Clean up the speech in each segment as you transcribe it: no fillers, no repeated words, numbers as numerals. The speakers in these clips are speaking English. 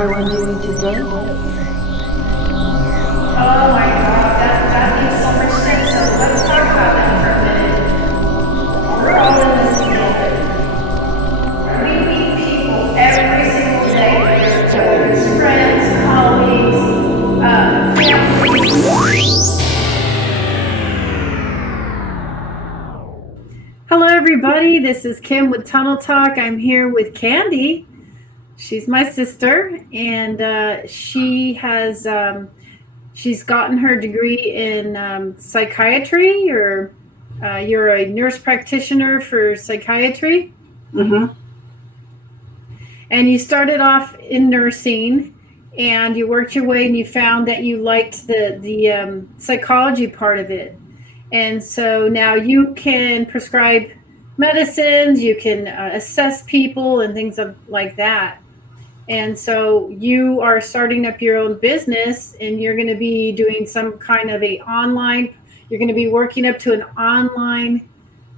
everyone doing today? Oh my God, that makes so much sense. So let's talk about that for a minute. We're all in this together. We meet people every single day, whether it's friends, colleagues, family. Hello, everybody. This is Kim with Tunnel Talk. I'm here with Candi. She's my sister, and she's gotten her degree in psychiatry. You're a nurse practitioner for psychiatry. Mm-hmm. And you started off in nursing, and you worked your way, and you found that you liked the psychology part of it. And so now you can prescribe medicines, you can assess people and things like that. And so you are starting up your own business, and you're going to be doing some kind of you're going to be working up to an online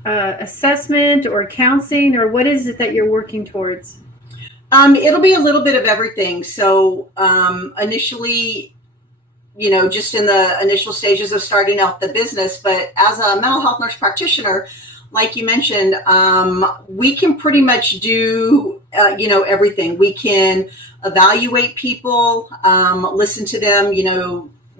assessment or counseling, or what is it that you're working towards? It'll be a little bit of everything. So initially, just in the initial stages of starting out the business, but as a mental health nurse practitioner, like you mentioned, we can pretty much do, everything. We can evaluate people, listen to them,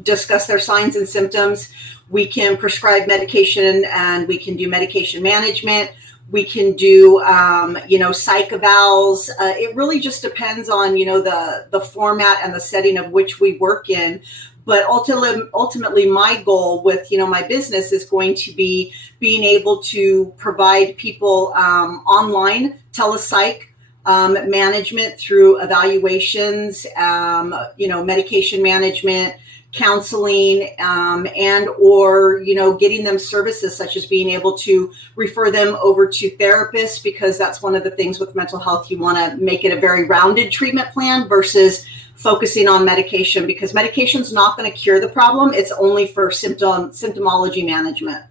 discuss their signs and symptoms. We can prescribe medication, and we can do medication management. We can do, psych evals. It really just depends on, the format and the setting of which we work in. But ultimately, my goal with, my business is going to be being able to provide people online telepsych management through evaluations, medication management, counseling, and or getting them services such as being able to refer them over to therapists, because that's one of the things with mental health. You want to make it a very rounded treatment plan versus focusing on medication, because medication is not going to cure the problem. It's only for symptomology management.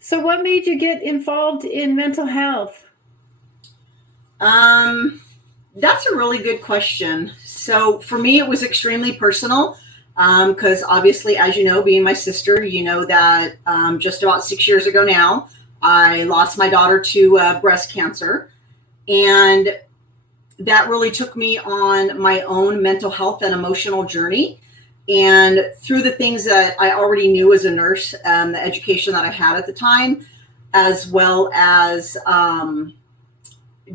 So what made you get involved in mental health? That's a really good question. So for me, it was extremely personal, because obviously, as you know, being my sister, you know that just about 6 years ago now, I lost my daughter to breast cancer. And that really took me on my own mental health and emotional journey. And through the things that I already knew as a nurse, the education that I had at the time, as well as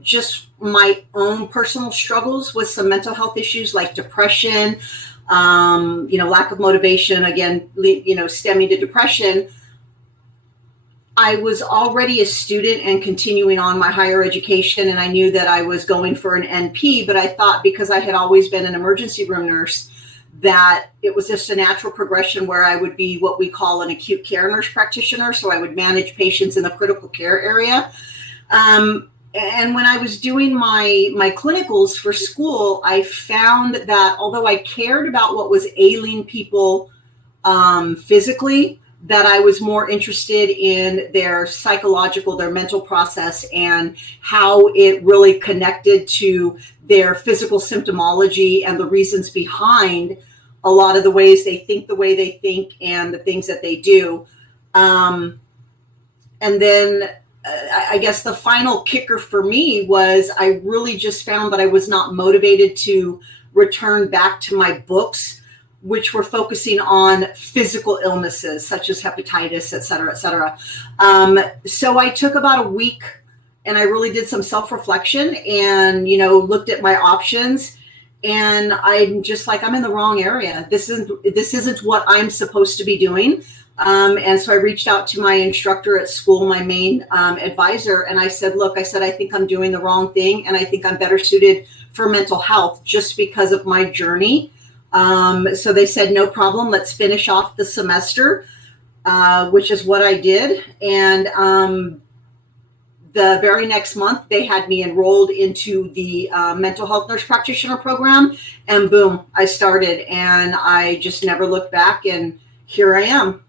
just my own personal struggles with some mental health issues like depression, lack of motivation, again, stemming to depression. I was already a student and continuing on my higher education, and I knew that I was going for an NP, but I thought, because I had always been an emergency room nurse, that it was just a natural progression where I would be what we call an acute care nurse practitioner. So I would manage patients in the critical care area. And when I was doing my clinicals for school, I found that although I cared about what was ailing people physically, that I was more interested in their psychological, their mental process, and how it really connected to their physical symptomology and the reasons behind a lot of the ways they think the way they think and the things that they do. And then I guess the final kicker for me was I really just found that I was not motivated to return back to my books, which were focusing on physical illnesses such as hepatitis, et cetera, et cetera. So I took about a week, and I really did some self-reflection and, looked at my options. And I'm just like, I'm in the wrong area. This isn't what I'm supposed to be doing. And so I reached out to my instructor at school, my main advisor, and I said, look, I think I'm doing the wrong thing, and I think I'm better suited for mental health just because of my journey. So they said, no problem, let's finish off the semester, which is what I did. And the very next month, they had me enrolled into the Mental Health Nurse Practitioner program, and boom, I started, and I just never looked back, and here I am.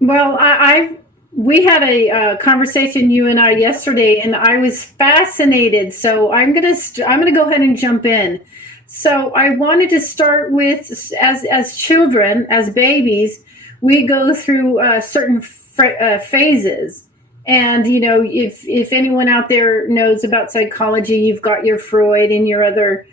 Well, I've we had a conversation, you and I, yesterday, and I was fascinated. So I'm gonna go ahead and jump in. So I wanted to start with, as children, as babies, we go through certain phases. And if anyone out there knows about psychology, you've got your Freud and your other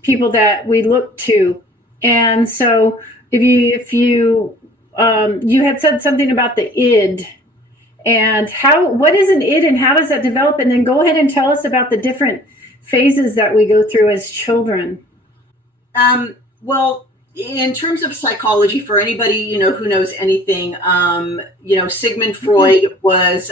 people that we look to. And so you had said something about the id, and what is an id and how does that develop? And then go ahead and tell us about the different phases that we go through as children. Well, in terms of psychology, for anybody, who knows anything, Sigmund Freud was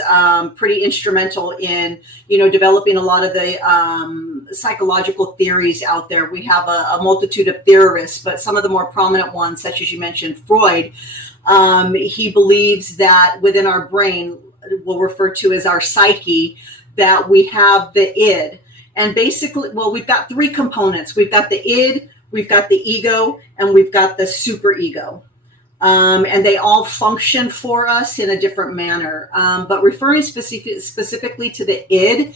pretty instrumental in, developing a lot of the psychological theories out there. We have a multitude of theorists, but some of the more prominent ones, such as you mentioned, Freud, he believes that within our brain, we'll refer to as our psyche, that we have the id. And basically, well, we've got three components. We've got the id, we've got the ego, and we've got the superego. And they all function for us in a different manner. But referring specifically to the id,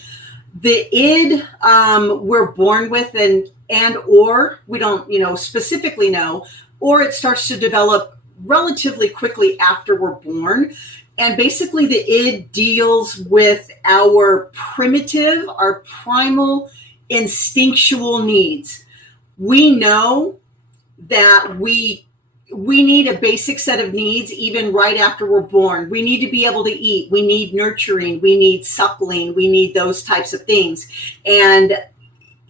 we're born with, and or we don't, specifically know, or it starts to develop relatively quickly after we're born. And basically the id deals with our primal instinctual needs. We know that we need a basic set of needs even right after we're born. We need to be able to eat. We need nurturing. We need suckling. We need those types of things. And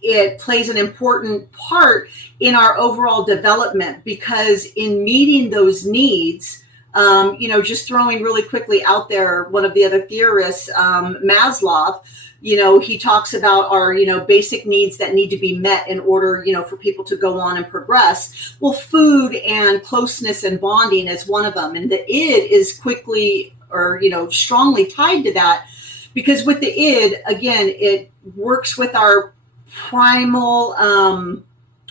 it plays an important part in our overall development, because in meeting those needs, just throwing really quickly out there, one of the other theorists, Maslow, he talks about our, basic needs that need to be met in order, for people to go on and progress. Well, food and closeness and bonding is one of them. And the id is quickly or, strongly tied to that, because with the id, again, it works with our primal,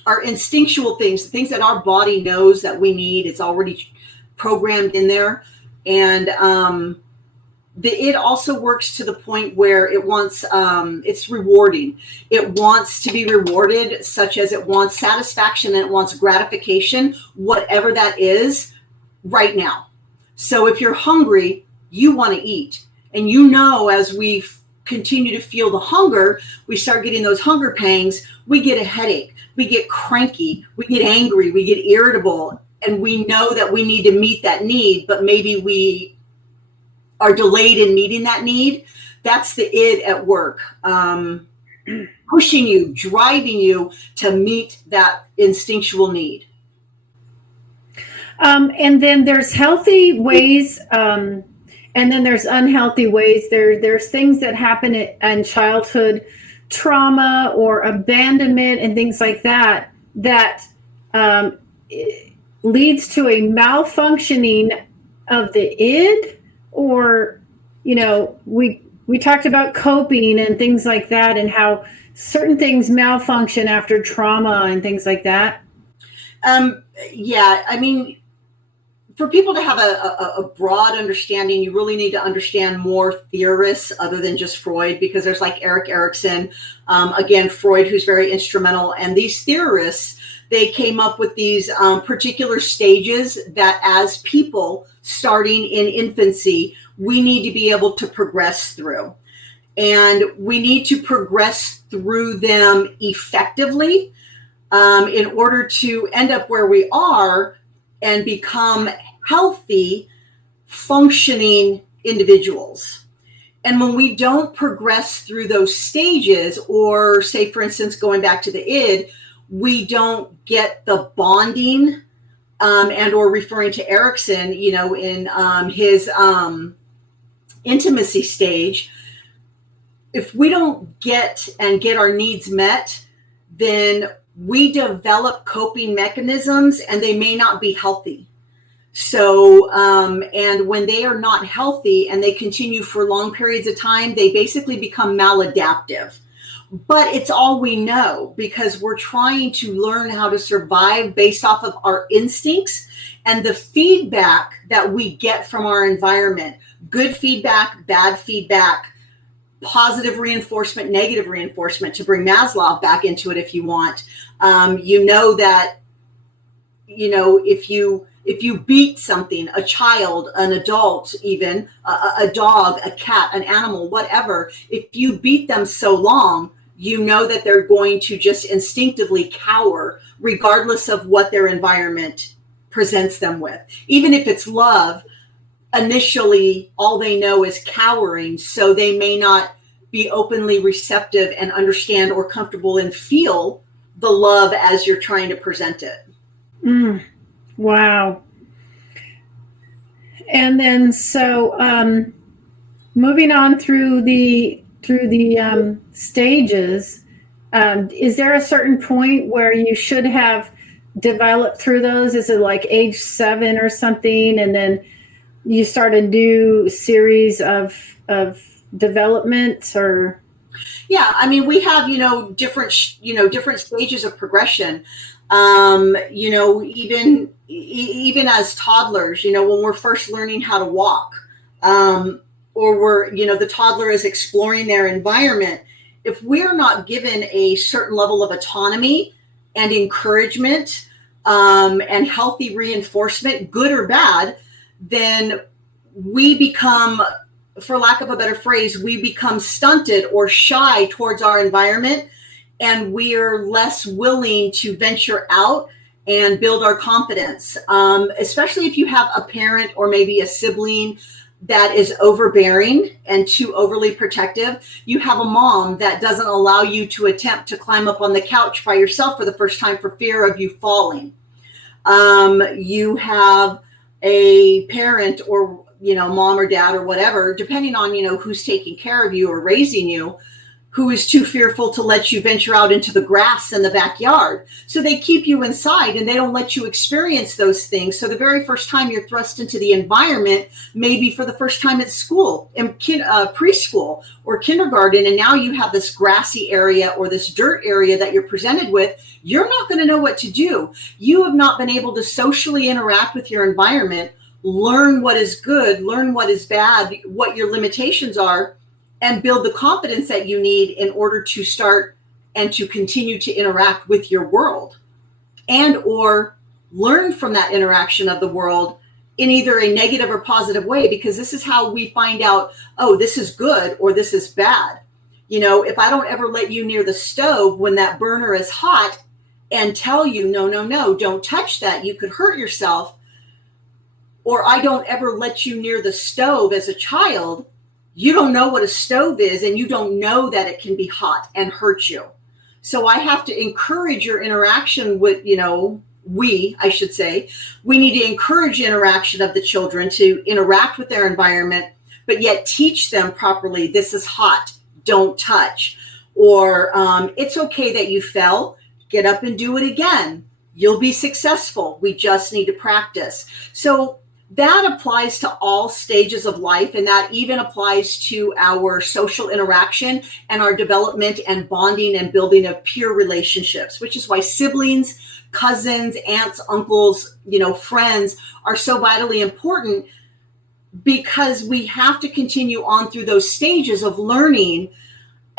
our instinctual things, the things that our body knows that we need. It's already programmed in there. And the id also works to the point where it wants, it's rewarding. It wants to be rewarded, such as it wants satisfaction and it wants gratification, whatever that is, right now. So if you're hungry, you want to eat. And as we continue to feel the hunger, we start getting those hunger pangs, we get a headache, we get cranky, we get angry, we get irritable, and we know that we need to meet that need, but maybe we are delayed in meeting that need. That's the id at work, pushing you, driving you to meet that instinctual need. And then there's healthy ways, and then there's unhealthy ways. There's things that happen in childhood trauma or abandonment and things like that leads to a malfunctioning of the id, or we talked about coping and things like that, and how certain things malfunction after trauma and things like that. For people to have a broad understanding, you really need to understand more theorists other than just Freud, because there's like Erik Erikson, again, Freud, who's very instrumental. And these theorists, they came up with these particular stages that as people starting in infancy, we need to be able to progress through. And we need to progress through them effectively in order to end up where we are and become healthy, functioning individuals. And when we don't progress through those stages, or say, for instance, going back to the id, we don't get the bonding, and or referring to Erikson, in his intimacy stage, if we don't get our needs met, then we develop coping mechanisms and they may not be healthy. So, and when they are not healthy and they continue for long periods of time, they basically become maladaptive. But it's all we know, because we're trying to learn how to survive based off of our instincts And the feedback that we get from our environment, good feedback, bad feedback, positive reinforcement, negative reinforcement, to bring Maslow back into it if you want, you know that, you know, if you beat something, a child, an adult, even a dog, a cat, an animal, whatever, if you beat them so long, you know that they're going to just instinctively cower regardless of what their environment presents them with. Even if it's love, initially all they know is cowering, so they may not be openly receptive and understand or comfortable and feel the love as you're trying to present it. Wow. And then so moving on through the stages, is there a certain point where you should have developed through those? Is it like age 7 or something, and then you start a new series of development? Or yeah, I mean, we have different stages of progression. Even as toddlers, when we're first learning how to walk, or we're, the toddler is exploring their environment. If we're not given a certain level of autonomy and encouragement, and healthy reinforcement, good or bad, then we become, for lack of a better phrase, we become stunted or shy towards our environment, and we're less willing to venture out and build our confidence, especially if you have a parent or maybe a sibling that is overbearing and too overly protective. You have a mom that doesn't allow you to attempt to climb up on the couch by yourself for the first time for fear of you falling. You have a parent or, mom or dad or whatever, depending on, who's taking care of you or raising you, who is too fearful to let you venture out into the grass in the backyard. So they keep you inside and they don't let you experience those things. So the very first time you're thrust into the environment, maybe for the first time at school, in preschool or kindergarten, and now you have this grassy area or this dirt area that you're presented with, you're not going to know what to do. You have not been able to socially interact with your environment, learn what is good, learn what is bad, what your limitations are, and build the confidence that you need in order to start and to continue to interact with your world, and or learn from that interaction of the world in either a negative or positive way, because this is how we find out, oh, this is good or this is bad. If I don't ever let you near the stove when that burner is hot and tell you, no, don't touch that, you could hurt yourself, or I don't ever let you near the stove as a child, you don't know what a stove is, and you don't know that it can be hot and hurt you. So I have to encourage your interaction with, we need to encourage interaction of the children to interact with their environment, but yet teach them properly. This is hot, don't touch. Or it's okay that you fell, get up and do it again. You'll be successful. We just need to practice. So that applies to all stages of life, and that even applies to our social interaction and our development and bonding and building of peer relationships, which is why siblings, cousins, aunts, uncles, friends are so vitally important, because we have to continue on through those stages of learning.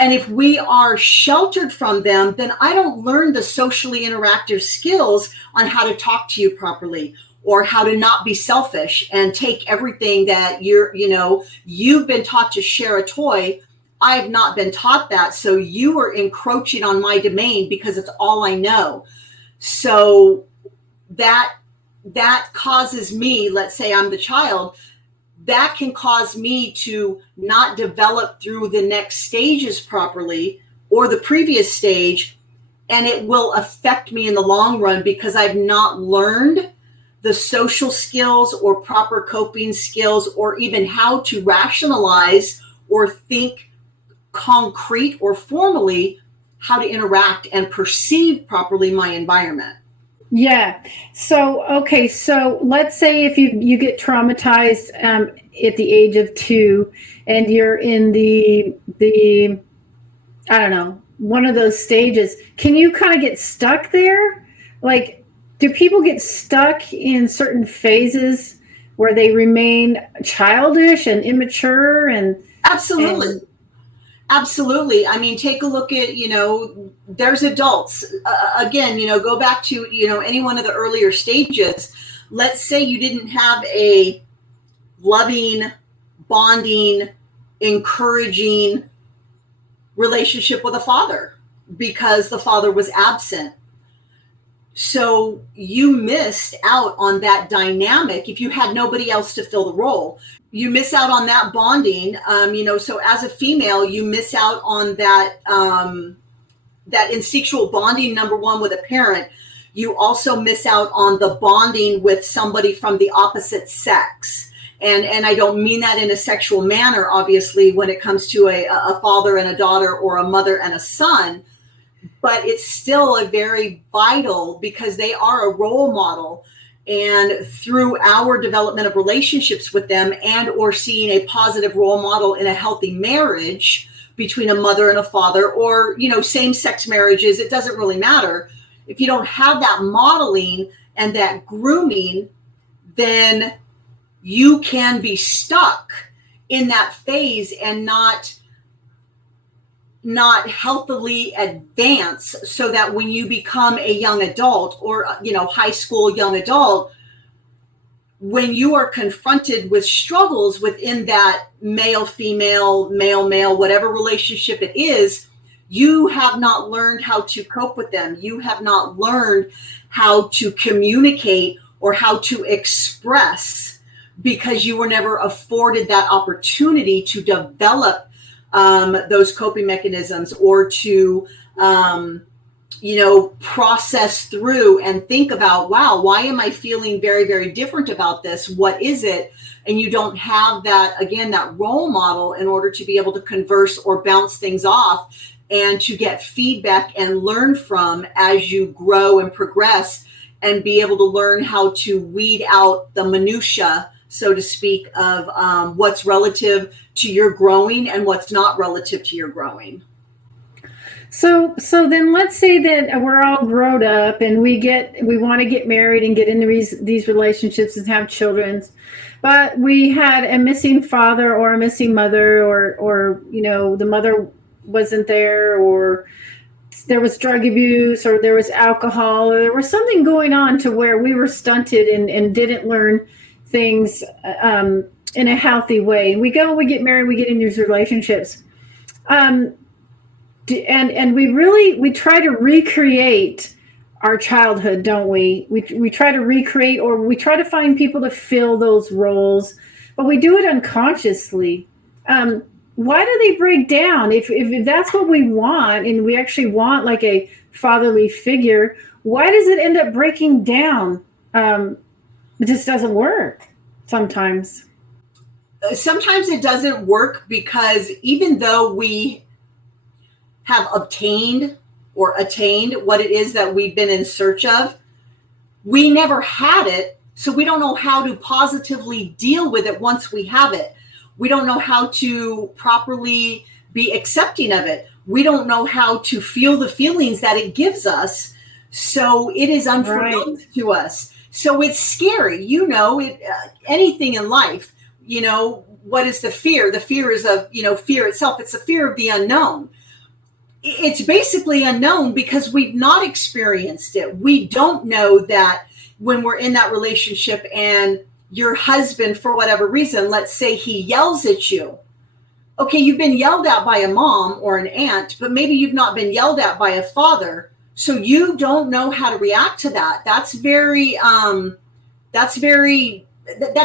And if we are sheltered from them, then I don't learn the socially interactive skills on how to talk to you properly, or how to not be selfish and take everything that you've been taught to share a toy. I have not been taught that. So you are encroaching on my domain because it's all I know. So that causes me, let's say I'm the child, that can cause me to not develop through the next stages properly, or the previous stage. And it will affect me in the long run because I've not learned the social skills or proper coping skills, or even how to rationalize or think concrete or formally how to interact and perceive properly my environment. Yeah. So, okay. So let's say if you get traumatized at the age of 2, and you're in the I don't know, one of those stages, can you kind of get stuck there? Like, do people get stuck in certain phases where they remain childish and immature and Absolutely. and Absolutely. I mean, take a look at, there's adults. Again, go back to, any one of the earlier stages. Let's say you didn't have a loving, bonding, encouraging relationship with a father because the father was absent. So you missed out on that dynamic if you had nobody else to fill the role. You miss out on that bonding. So as a female, you miss out on that that instinctual bonding, number one, with a parent. You also miss out on the bonding with somebody from the opposite sex. And I don't mean that in a sexual manner, obviously, when it comes to a father and a daughter or a mother and a son. But it's still a very vital, because they are a role model. And through our development of relationships with them and or seeing a positive role model in a healthy marriage between a mother and a father, or, same-sex marriages, it doesn't really matter. If you don't have that modeling and that grooming, then you can be stuck in that phase and not healthily advance, so that when you become a young adult or, high school young adult, when you are confronted with struggles within that male-female, male-male, whatever relationship it is, you have not learned how to cope with them. You have not learned how to communicate or how to express, because you were never afforded that opportunity to develop those coping mechanisms, or to, process through and think about, wow, why am I feeling very, very different about this? What is it? And you don't have that, again, that role model in order to be able to converse or bounce things off and to get feedback and learn from as you grow and progress, and be able to learn how to weed out the minutia, so to speak, of what's relative to your growing and what's not relative to your growing. So then let's say that we're all grown up and we want to get married and get into these relationships and have children, but we had a missing father or a missing mother, or the mother wasn't there, or there was drug abuse, or there was alcohol, or there was something going on to where we were stunted and didn't learn things in a healthy way. We get married, we get in these relationships. And we try to recreate our childhood, don't we? We try to recreate, or we try to find people to fill those roles, but we do it unconsciously. Why do they break down? If that's what we want, and we actually want like a fatherly figure, why does it end up breaking down? It just doesn't work sometimes. Sometimes it doesn't work because even though we have obtained or attained what it is that we've been in search of, we never had it. So we don't know how to positively deal with it once we have it. We don't know how to properly be accepting of it. We don't know how to feel the feelings that it gives us. So it is unfamiliar to us. So it's scary, anything in life, what is the fear? The fear is of, fear itself. It's the fear of the unknown. It's basically unknown because we've not experienced it. We don't know that when we're in that relationship and your husband, for whatever reason, let's say he yells at you. Okay, you've been yelled at by a mom or an aunt, but maybe you've not been yelled at by a father. So you don't know how to react to that. That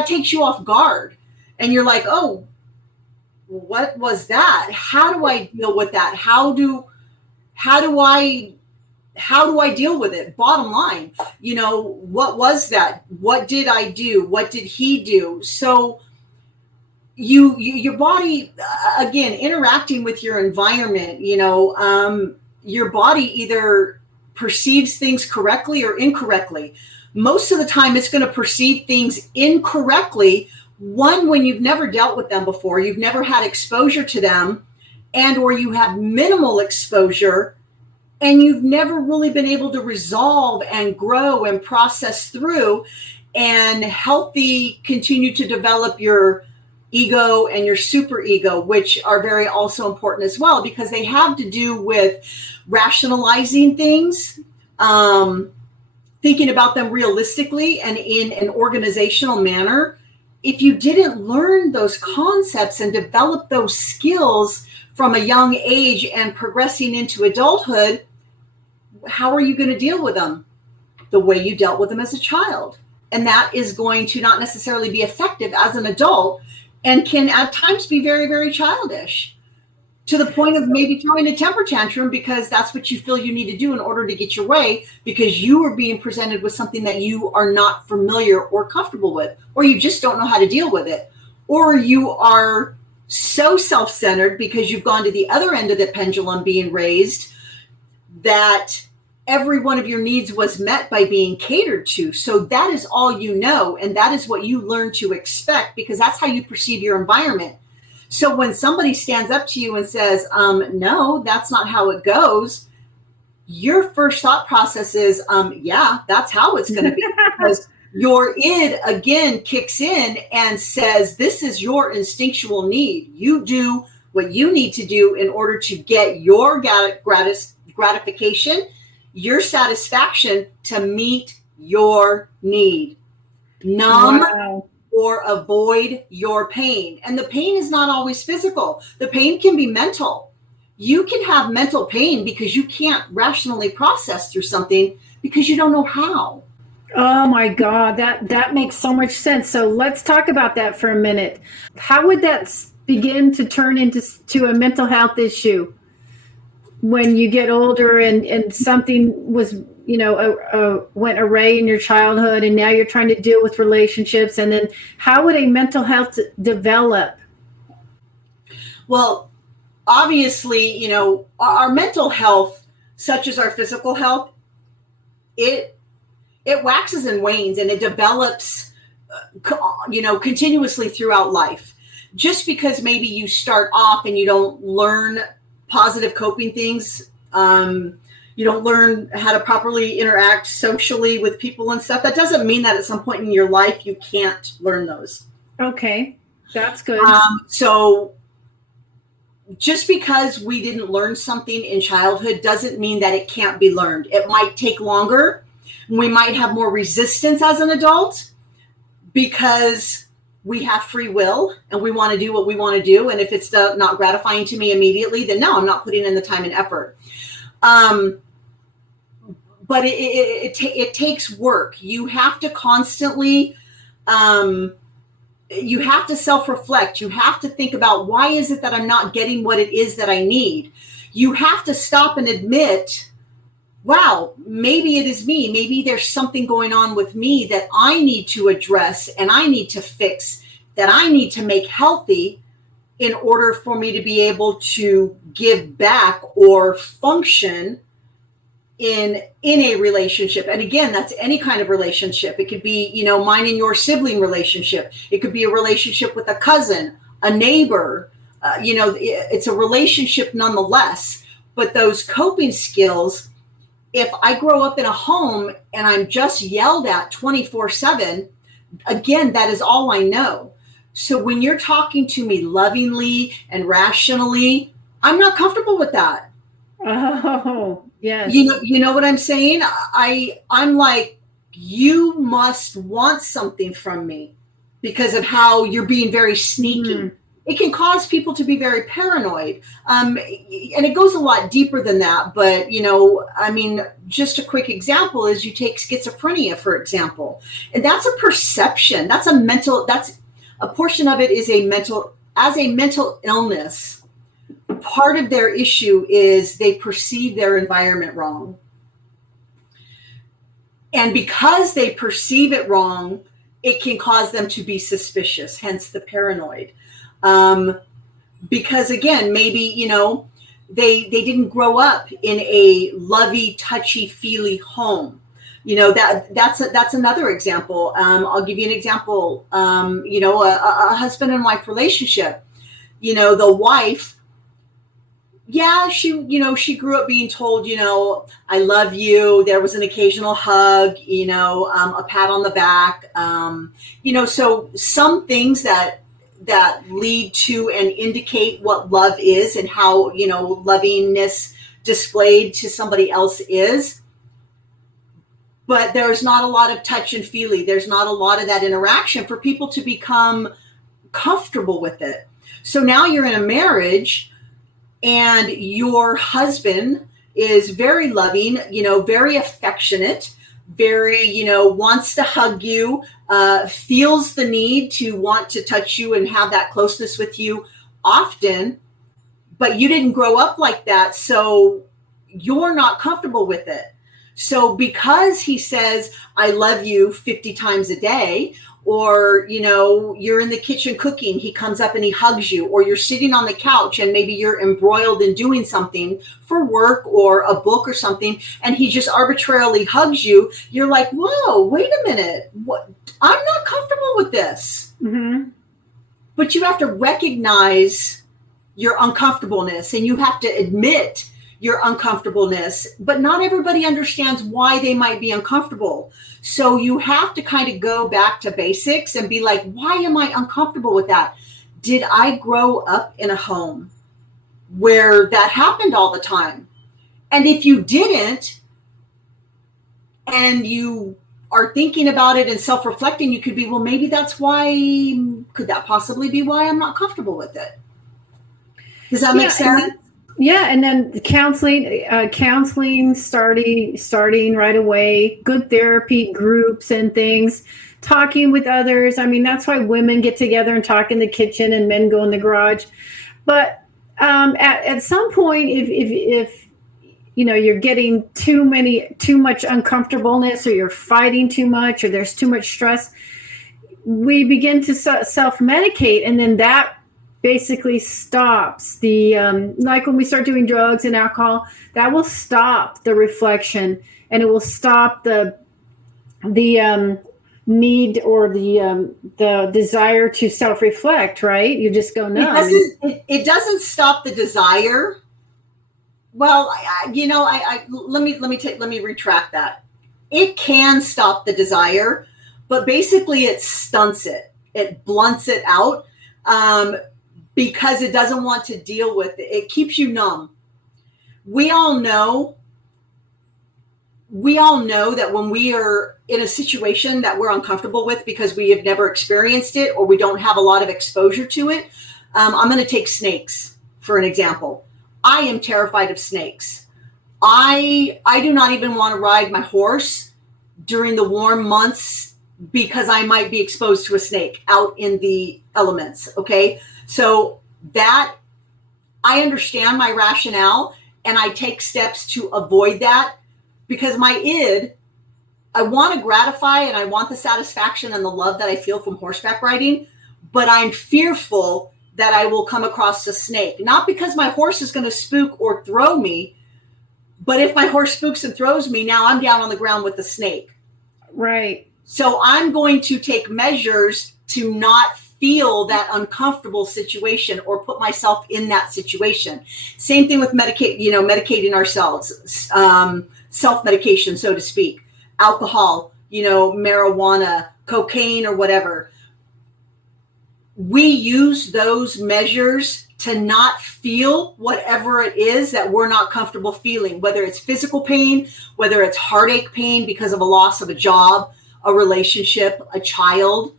takes you off guard. And you're like, oh, what was that? How do I deal with that? How do I deal with it? Bottom line, what was that? What did I do? What did he do? So your body, again, interacting with your environment, your body either perceives things correctly or incorrectly. Most of the time it's going to perceive things incorrectly. One, when you've never dealt with them before, you've never had exposure to them, and or you have minimal exposure, and you've never really been able to resolve and grow and process through and continue to develop your ego and your super ego, which are very also important as well, because they have to do with rationalizing things, thinking about them realistically and in an organizational manner. If you didn't learn those concepts and develop those skills from a young age and progressing into adulthood, how are you going to deal with them? The way you dealt with them as a child. And that is going to not necessarily be effective as an adult and can at times be very, very childish, to the point of maybe throwing a temper tantrum because that's what you feel you need to do in order to get your way, because you are being presented with something that you are not familiar or comfortable with, or you just don't know how to deal with it, or you are so self-centered because you've gone to the other end of the pendulum being raised that every one of your needs was met by being catered to. So that is all you know, and that is what you learn to expect, because that's how you perceive your environment. So when somebody stands up to you and says, no, that's not how it goes, your first thought process is, yeah, that's how it's going to be. Because your id again kicks in and says, this is your instinctual need. You do what you need to do in order to get your gratification, your satisfaction, to meet your need. Numb. Wow. Or avoid your pain. And the pain is not always physical. The pain can be mental. You can have mental pain because you can't rationally process through something because you don't know how. Oh my God, that makes so much sense. So let's talk about that for a minute. How would that begin to turn into a mental health issue when you get older and something was, went awry in your childhood, and now you're trying to deal with relationships? And then how would a mental health develop? Well, obviously, our mental health, such as our physical health, it waxes and wanes, and it develops, continuously throughout life. Just because maybe you start off and you don't learn positive coping things, you don't learn how to properly interact socially with people and stuff, that doesn't mean that at some point in your life you can't learn those. Okay, that's good. So just because we didn't learn something in childhood doesn't mean that it can't be learned. It might take longer. We might have more resistance as an adult because we have free will and we want to do what we want to do. And if it's not gratifying to me immediately, then no, I'm not putting in the time and effort. But it takes work. You have to constantly, you have to self-reflect. You have to think about, why is it that I'm not getting what it is that I need? You have to stop and admit, wow, maybe it is me. Maybe there's something going on with me that I need to address and I need to fix, that I need to make healthy in order for me to be able to give back or function in a relationship. And again, that's any kind of relationship. It could be, mine and your sibling relationship. It could be a relationship with a cousin, a neighbor. It's a relationship nonetheless. But those coping skills, if I grow up in a home and I'm just yelled at 24/7, again, that is all I know. So when you're talking to me lovingly and rationally, I'm not comfortable with that. Oh, yes. You know what I'm saying? I'm like, you must want something from me because of how you're being very sneaky. It can cause people to be very paranoid. And it goes a lot deeper than that. But, just a quick example is you take schizophrenia, for example. And that's a perception. That's a portion of it is a mental illness. Part of their issue is they perceive their environment wrong. And because they perceive it wrong, it can cause them to be suspicious, hence the paranoid. Because again, maybe, they didn't grow up in a lovey, touchy, feely home. That's another example. I'll give you an example. A husband and wife relationship. The wife yeah, she grew up being told, I love you. There was an occasional hug, a pat on the back, so some things that lead to and indicate what love is and how, lovingness displayed to somebody else is. But there's not a lot of touch and feely. There's not a lot of that interaction for people to become comfortable with it. So now you're in a marriage and your husband is very loving, very affectionate, very, wants to hug you, feels the need to want to touch you and have that closeness with you often, but you didn't grow up like that. So you're not comfortable with it. So because he says, I love you 50 times a day, or, you're in the kitchen cooking, he comes up and he hugs you, or you're sitting on the couch and maybe you're embroiled in doing something for work or a book or something, and he just arbitrarily hugs you, you're like, whoa, wait a minute. What? I'm not comfortable with this. Mm-hmm. But you have to recognize your uncomfortableness and you have to admit your uncomfortableness, but not everybody understands why they might be uncomfortable. So you have to kind of go back to basics and be like, why am I uncomfortable with that? Did I grow up in a home where that happened all the time? And if you didn't, and you are thinking about it and self-reflecting, you could be, well, maybe that's why, could that possibly be why I'm not comfortable with it? Does that make sense? Yeah, and then the counseling starting right away, good therapy groups and things, talking with others. I mean, that's why women get together and talk in the kitchen and men go in the garage. But at some point, if you're getting too much uncomfortableness, or you're fighting too much, or there's too much stress, we begin to self-medicate, and then that basically stops the like when we start doing drugs and alcohol, that will stop the reflection, and it will stop the need or the desire to self-reflect, right? You just go, no. It doesn't stop the desire. Well, let me retract that. It can stop the desire, but basically it stunts it. It blunts it out. Because it doesn't want to deal with it. It keeps you numb. We all know that when we are in a situation that we're uncomfortable with because we have never experienced it or we don't have a lot of exposure to it. I'm going to take snakes for an example. I am terrified of snakes. I do not even want to ride my horse during the warm months because I might be exposed to a snake out in the elements. Okay. So that I understand my rationale and I take steps to avoid that because my id, I want to gratify and I want the satisfaction and the love that I feel from horseback riding, but I'm fearful that I will come across a snake, not because my horse is going to spook or throw me, but if my horse spooks and throws me, now I'm down on the ground with the snake. Right. So I'm going to take measures to not feel that uncomfortable situation or put myself in that situation. Same thing with medicating ourselves, self-medication, so to speak, alcohol, marijuana, cocaine, or whatever. We use those measures to not feel whatever it is that we're not comfortable feeling, whether it's physical pain, whether it's heartache pain because of a loss of a job, a relationship, a child,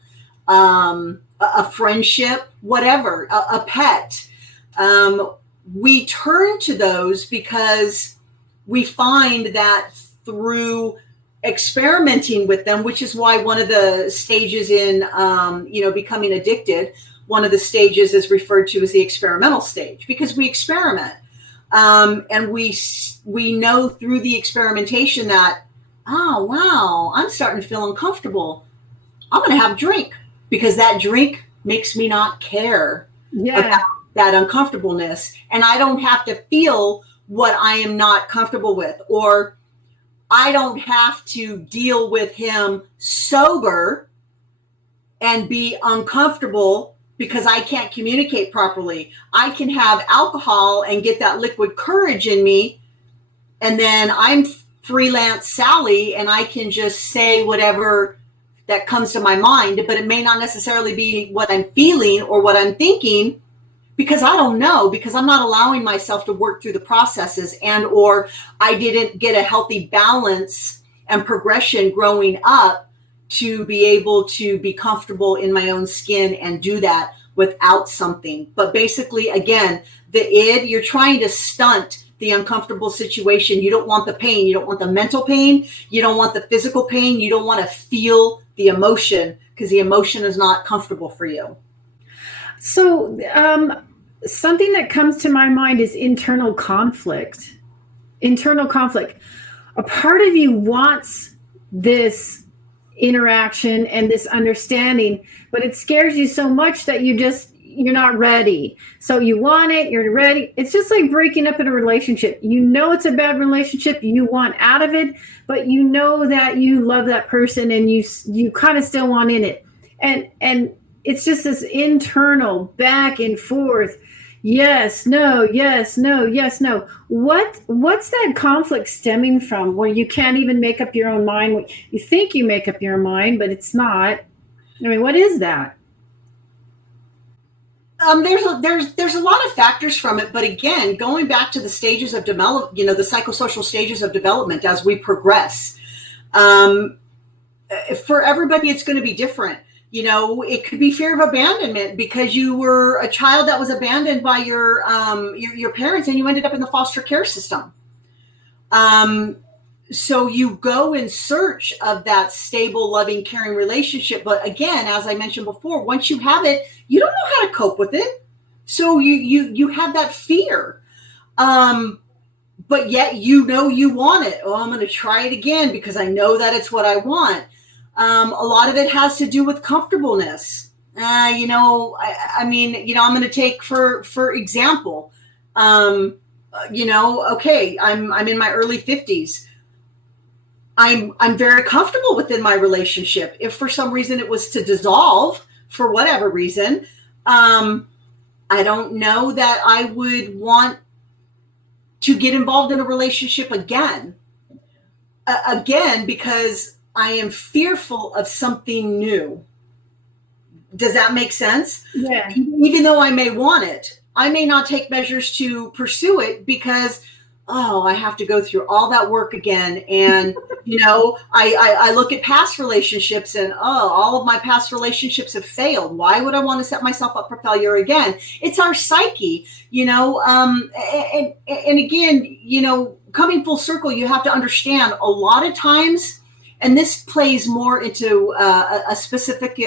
a friendship, whatever, a pet. We turn to those because we find that through experimenting with them, which is why one of the stages in, becoming addicted, one of the stages is referred to as the experimental stage, because we experiment. And we know through the experimentation that, oh, wow, I'm starting to feel uncomfortable. I'm going to have a drink because that drink makes me not care about that uncomfortableness. And I don't have to feel what I am not comfortable with, or I don't have to deal with him sober and be uncomfortable because I can't communicate properly. I can have alcohol and get that liquid courage in me, and then I'm freelance Sally, and I can just say whatever that comes to my mind, but it may not necessarily be what I'm feeling or what I'm thinking, because I don't know, because I'm not allowing myself to work through the processes, and or I didn't get a healthy balance and progression growing up to be able to be comfortable in my own skin and do that without something. But basically, again, the id, you're trying to stunt the uncomfortable situation. You don't want the pain. You don't want the mental pain. You don't want the physical pain. You don't want to feel the emotion, because the emotion is not comfortable for you. So something that comes to my mind is internal conflict. Internal conflict. A part of you wants this interaction and this understanding, but it scares you so much that you're not ready. So you want it, you're ready. It's just like breaking up in a relationship. You know it's a bad relationship, you want out of it, but you know that you love that person and you kind of still want in it. And it's just this internal back and forth. Yes, no, yes, no, yes, no. What's that conflict stemming from, where you can't even make up your own mind? You think you make up your mind, but it's not. I mean, what is that? There's a lot of factors from it, but again, going back to the stages of development, the psychosocial stages of development as we progress. For everybody, it's going to be different. It could be fear of abandonment because you were a child that was abandoned by your parents, and you ended up in the foster care system. So you go in search of that stable, loving, caring relationship. But again, as I mentioned before, once you have it, you don't know how to cope with it. So you have that fear. But yet you want it. Oh, I'm going to try it again because I know that it's what I want. A lot of it has to do with comfortableness. I'm going to take for example, okay, I'm in my early 50s. I'm very comfortable within my relationship. If for some reason it was to dissolve for whatever reason, I don't know that I would want to get involved in a relationship again. Because I am fearful of something new. Does that make sense? Yeah. Even though I may want it, I may not take measures to pursue it because, I have to go through all that work again. And, I look at past relationships and, all of my past relationships have failed. Why would I want to set myself up for failure again? It's our psyche, and again, coming full circle, you have to understand a lot of times, and this plays more into a specific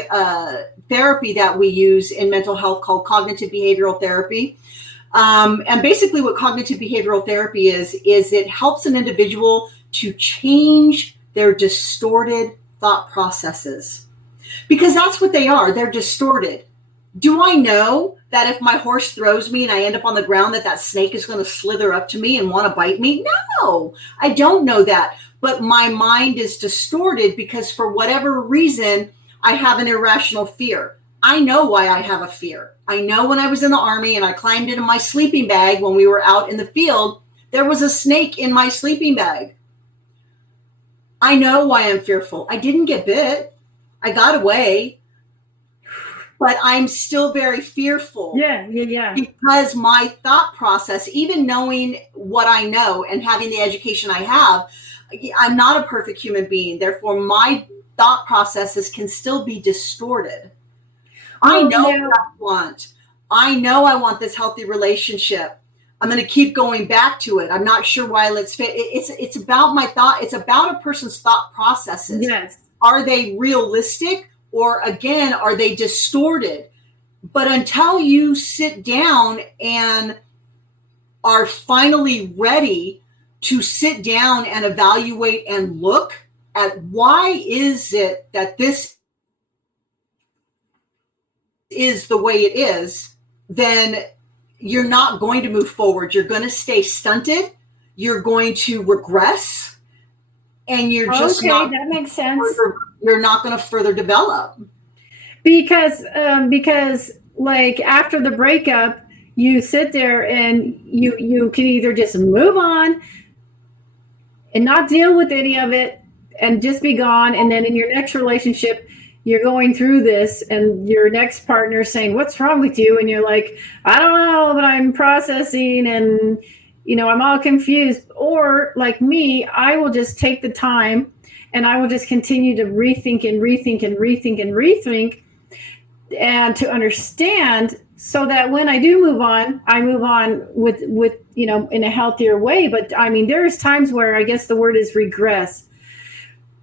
therapy that we use in mental health called cognitive behavioral therapy. And basically what cognitive behavioral therapy is it helps an individual to change their distorted thought processes, because that's what they are. They're distorted. Do I know that if my horse throws me and I end up on the ground, that snake is going to slither up to me and want to bite me? No, I don't know that. But my mind is distorted because for whatever reason, I have an irrational fear. I know why I have a fear. I know when I was in the Army and I climbed into my sleeping bag when we were out in the field, there was a snake in my sleeping bag. I know why I'm fearful. I didn't get bit. I got away. But I'm still very fearful. Yeah. Because my thought process, even knowing what I know and having the education I have, I'm not a perfect human being. Therefore, my thought processes can still be distorted. I know what I want. I know I want this healthy relationship. I'm going to keep going back to it. I'm not sure why. It's about my thought. It's about a person's thought processes. Yes. Are they realistic, or again, are they distorted? But until you sit down and are finally ready to sit down and evaluate and look at why is it that this is the way it is, then you're not going to move forward. You're going to stay stunted. You're going to regress, and you're just not. That makes sense. You're not going to further develop. Because like after the breakup, you sit there and you can either just move on and not deal with any of it and just be gone. And then in your next relationship, you're going through this and your next partner saying, what's wrong with you? And you're like, I don't know, but I'm processing and, I'm all confused. Or like me, I will just take the time and I will just continue to rethink and rethink and rethink and rethink and to understand so that when I do move on, I move on with in a healthier way. But I mean, there's times where I guess the word is regress,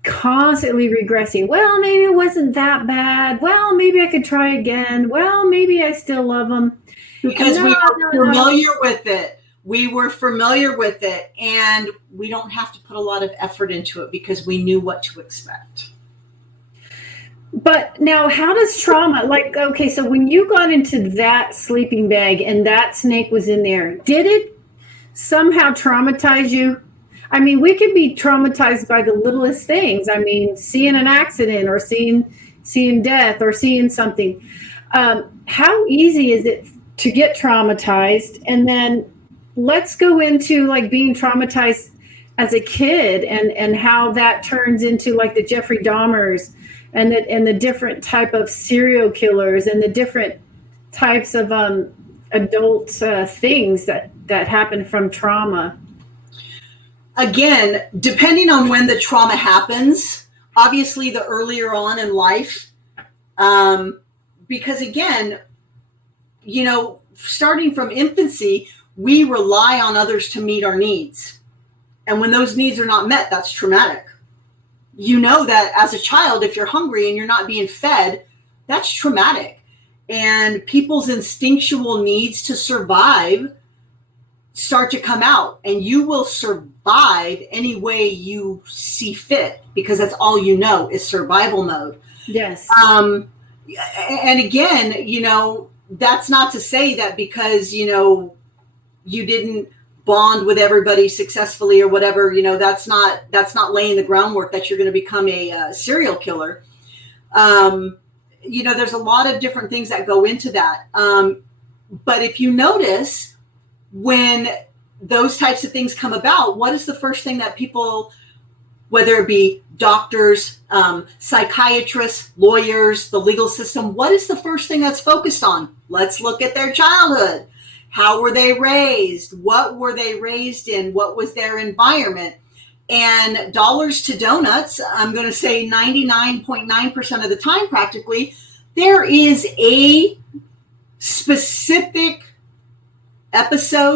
constantly regressing. Well, maybe it wasn't that bad. Well, maybe I could try again. Well, maybe I still love them. Because we were familiar with it. We were familiar with it, and we don't have to put a lot of effort into it because we knew what to expect. But now, how does trauma, like, okay, so when you got into that sleeping bag and that snake was in there, did it somehow traumatize you? I mean, we can be traumatized by the littlest things. I mean, seeing an accident or seeing death or seeing something. How easy is it to get traumatized? And then let's go into like being traumatized as a kid and how that turns into like the Jeffrey Dahmers and the different type of serial killers and the different types of adult things that happen from trauma. Again, depending on when the trauma happens, obviously the earlier on in life, because again, starting from infancy, we rely on others to meet our needs. And when those needs are not met, that's traumatic. You know that as a child, if you're hungry and you're not being fed, that's traumatic. And people's instinctual needs to survive start to come out, and you will survive any way you see fit because that's all you know is survival mode. Yes. And again, that's not to say that because, you didn't bond with everybody successfully or whatever, that's not laying the groundwork that you're going to become a serial killer. There's a lot of different things that go into that. But if you notice, when those types of things come about, what is the first thing that people, whether it be doctors, psychiatrists, lawyers, the legal system, what is the first thing that's focused on? Let's look at their childhood. How were they raised? What were they raised in? What was their environment? And dollars to donuts, I'm going to say 99.9% of the time practically, there is a specific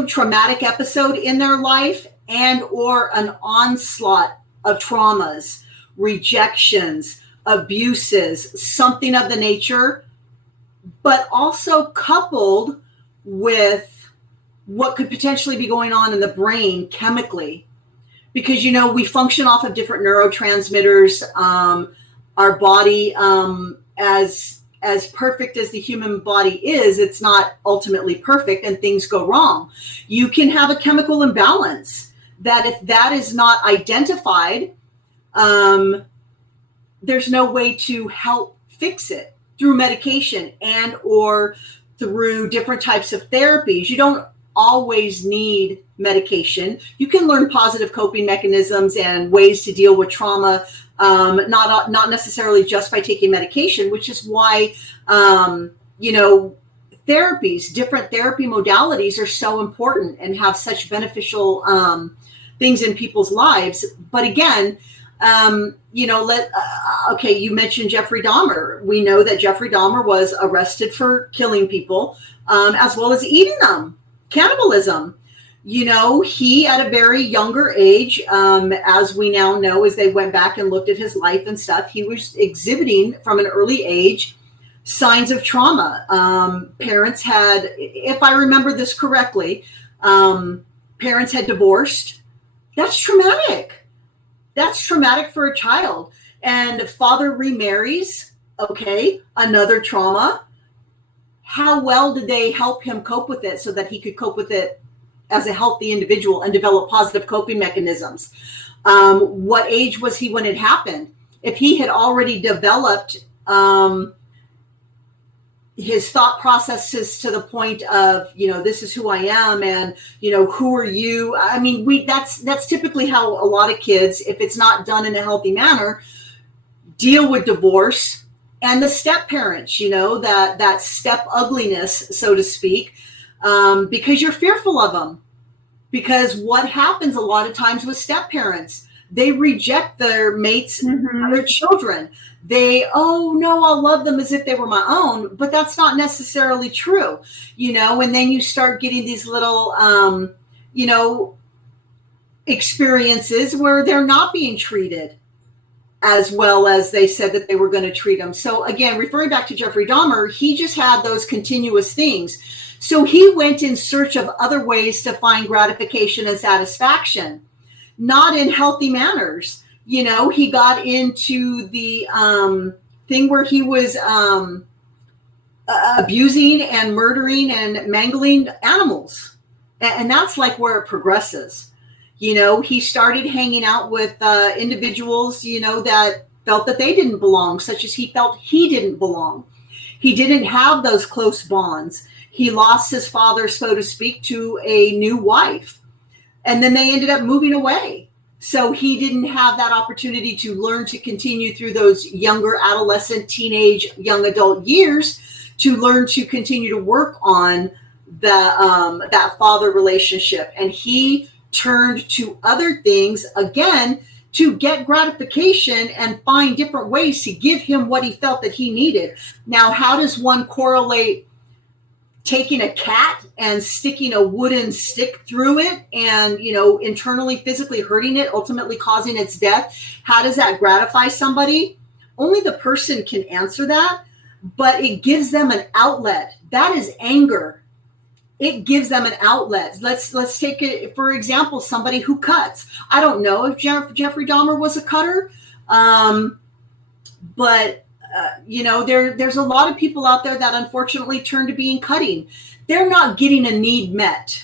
traumatic episode in their life and or an onslaught of traumas, rejections, abuses, something of the nature, but also coupled with what could potentially be going on in the brain chemically. Because, we function off of different neurotransmitters. Our body, as perfect as the human body is, it's not ultimately perfect and things go wrong. You can have a chemical imbalance that if that is not identified, there's no way to help fix it through medication and or through different types of therapies. You don't always need medication. You can learn positive coping mechanisms and ways to deal with trauma, not necessarily just by taking medication, which is why, therapies, different therapy modalities are so important and have such beneficial things in people's lives. But again, you mentioned Jeffrey Dahmer. We know that Jeffrey Dahmer was arrested for killing people, as well as eating them, cannibalism. He at a very younger age, as we now know, as they went back and looked at his life and stuff, he was exhibiting from an early age signs of trauma. Parents had, if I remember this correctly, parents had divorced. That's traumatic. That's traumatic for a child. And father remarries. Okay, another trauma. How well did they help him cope with it so that he could cope with it as a healthy individual and develop positive coping mechanisms? What age was he when it happened? If he had already developed his thought processes to the point of, this is who I am, and who are you? I mean, that's typically how a lot of kids, if it's not done in a healthy manner, deal with divorce and the step parents, that step ugliness, so to speak, because you're fearful of them. Because what happens a lot of times with step parents, they reject their mates, their children. Oh no, I'll love them as if they were my own, but that's not necessarily true, and then you start getting these little, experiences where they're not being treated as well as they said that they were going to treat them. So again, referring back to Jeffrey Dahmer, he just had those continuous things. So he went in search of other ways to find gratification and satisfaction, not in healthy manners. He got into the thing where he was abusing and murdering and mangling animals. And that's like where it progresses. He started hanging out with individuals, that felt that they didn't belong, such as he felt he didn't belong. He didn't have those close bonds. He lost his father, so to speak, to a new wife. And then they ended up moving away. So he didn't have that opportunity to learn to continue through those younger adolescent, teenage, young adult years to learn to continue to work on that father relationship. And he turned to other things, again, to get gratification and find different ways to give him what he felt that he needed. Now, how does one correlate taking a cat and sticking a wooden stick through it and, internally, physically hurting it, ultimately causing its death? How does that gratify somebody? Only the person can answer that, but it gives them an outlet. That is anger. It gives them an outlet. Let's take it, for example, somebody who cuts. I don't know if Jeffrey Dahmer was a cutter, but there's a lot of people out there that unfortunately turn to being cutting. They're not getting a need met.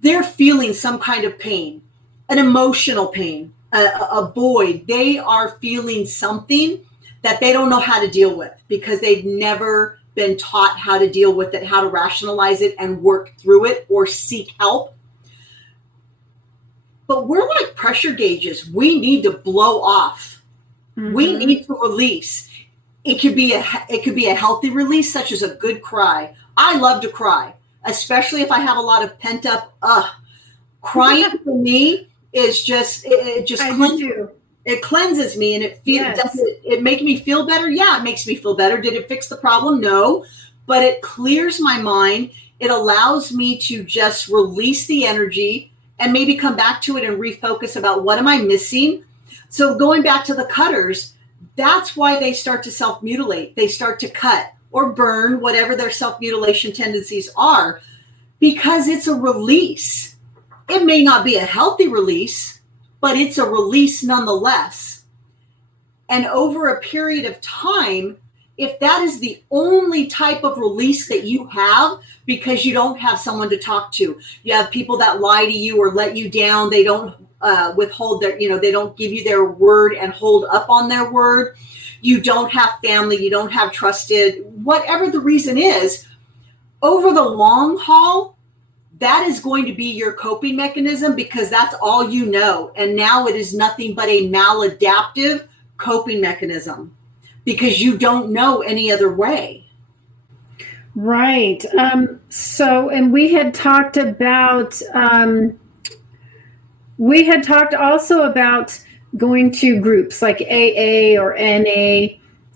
They're feeling some kind of pain, an emotional pain, a void. They are feeling something that they don't know how to deal with because they've never been taught how to deal with it, how to rationalize it and work through it or seek help. But we're like pressure gauges. We need to blow off. We need to release. It could be a healthy release, such as a good cry. I love to cry, especially if I have a lot of pent up. Crying for me is just it cleanses me, and it feels. Does it make me feel better? Yeah, it makes me feel better. Did it fix the problem? No, but it clears my mind. It allows me to just release the energy and maybe come back to it and refocus about what am I missing. So going back to the cutters, that's why they start to self-mutilate. They start to cut or burn, whatever their self-mutilation tendencies are, because it's a release. It may not be a healthy release, but it's a release nonetheless. And over a period of time, if that is the only type of release that you have, because you don't have someone to talk to, you have people that lie to you or let you down, they don't withhold their, they don't give you their word and hold up on their word. You don't have family, you don't have trusted, whatever the reason is, over the long haul, that is going to be your coping mechanism because that's all you know. And now it is nothing but a maladaptive coping mechanism because you don't know any other way. Right. And we had talked also about going to groups like AA or NA.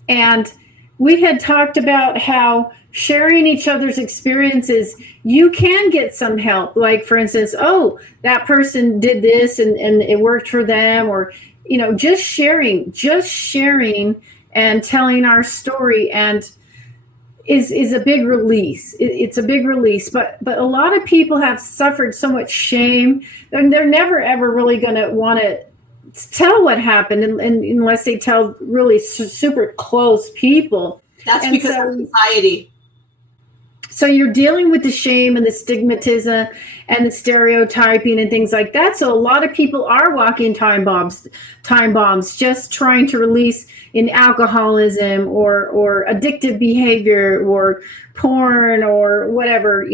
And we had talked about how sharing each other's experiences, you can get some help. Like, for instance, that person did this and it worked for them, or, just sharing and telling our story and is a big release. It's a big release, but a lot of people have suffered so much shame, and they're never ever really going to want to tell what happened, and unless they tell really super close people. That's because of society. So you're dealing with the shame and the stigmatism and the stereotyping and things like that. So a lot of people are walking time bombs, just trying to release in alcoholism or addictive behavior or porn or whatever,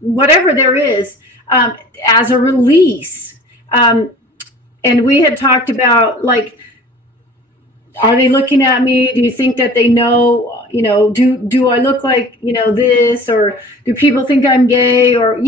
whatever there is, as a release. And we had talked about, like, are they looking at me? Do you think that they know, do I look like, this, or do people think I'm gay, or,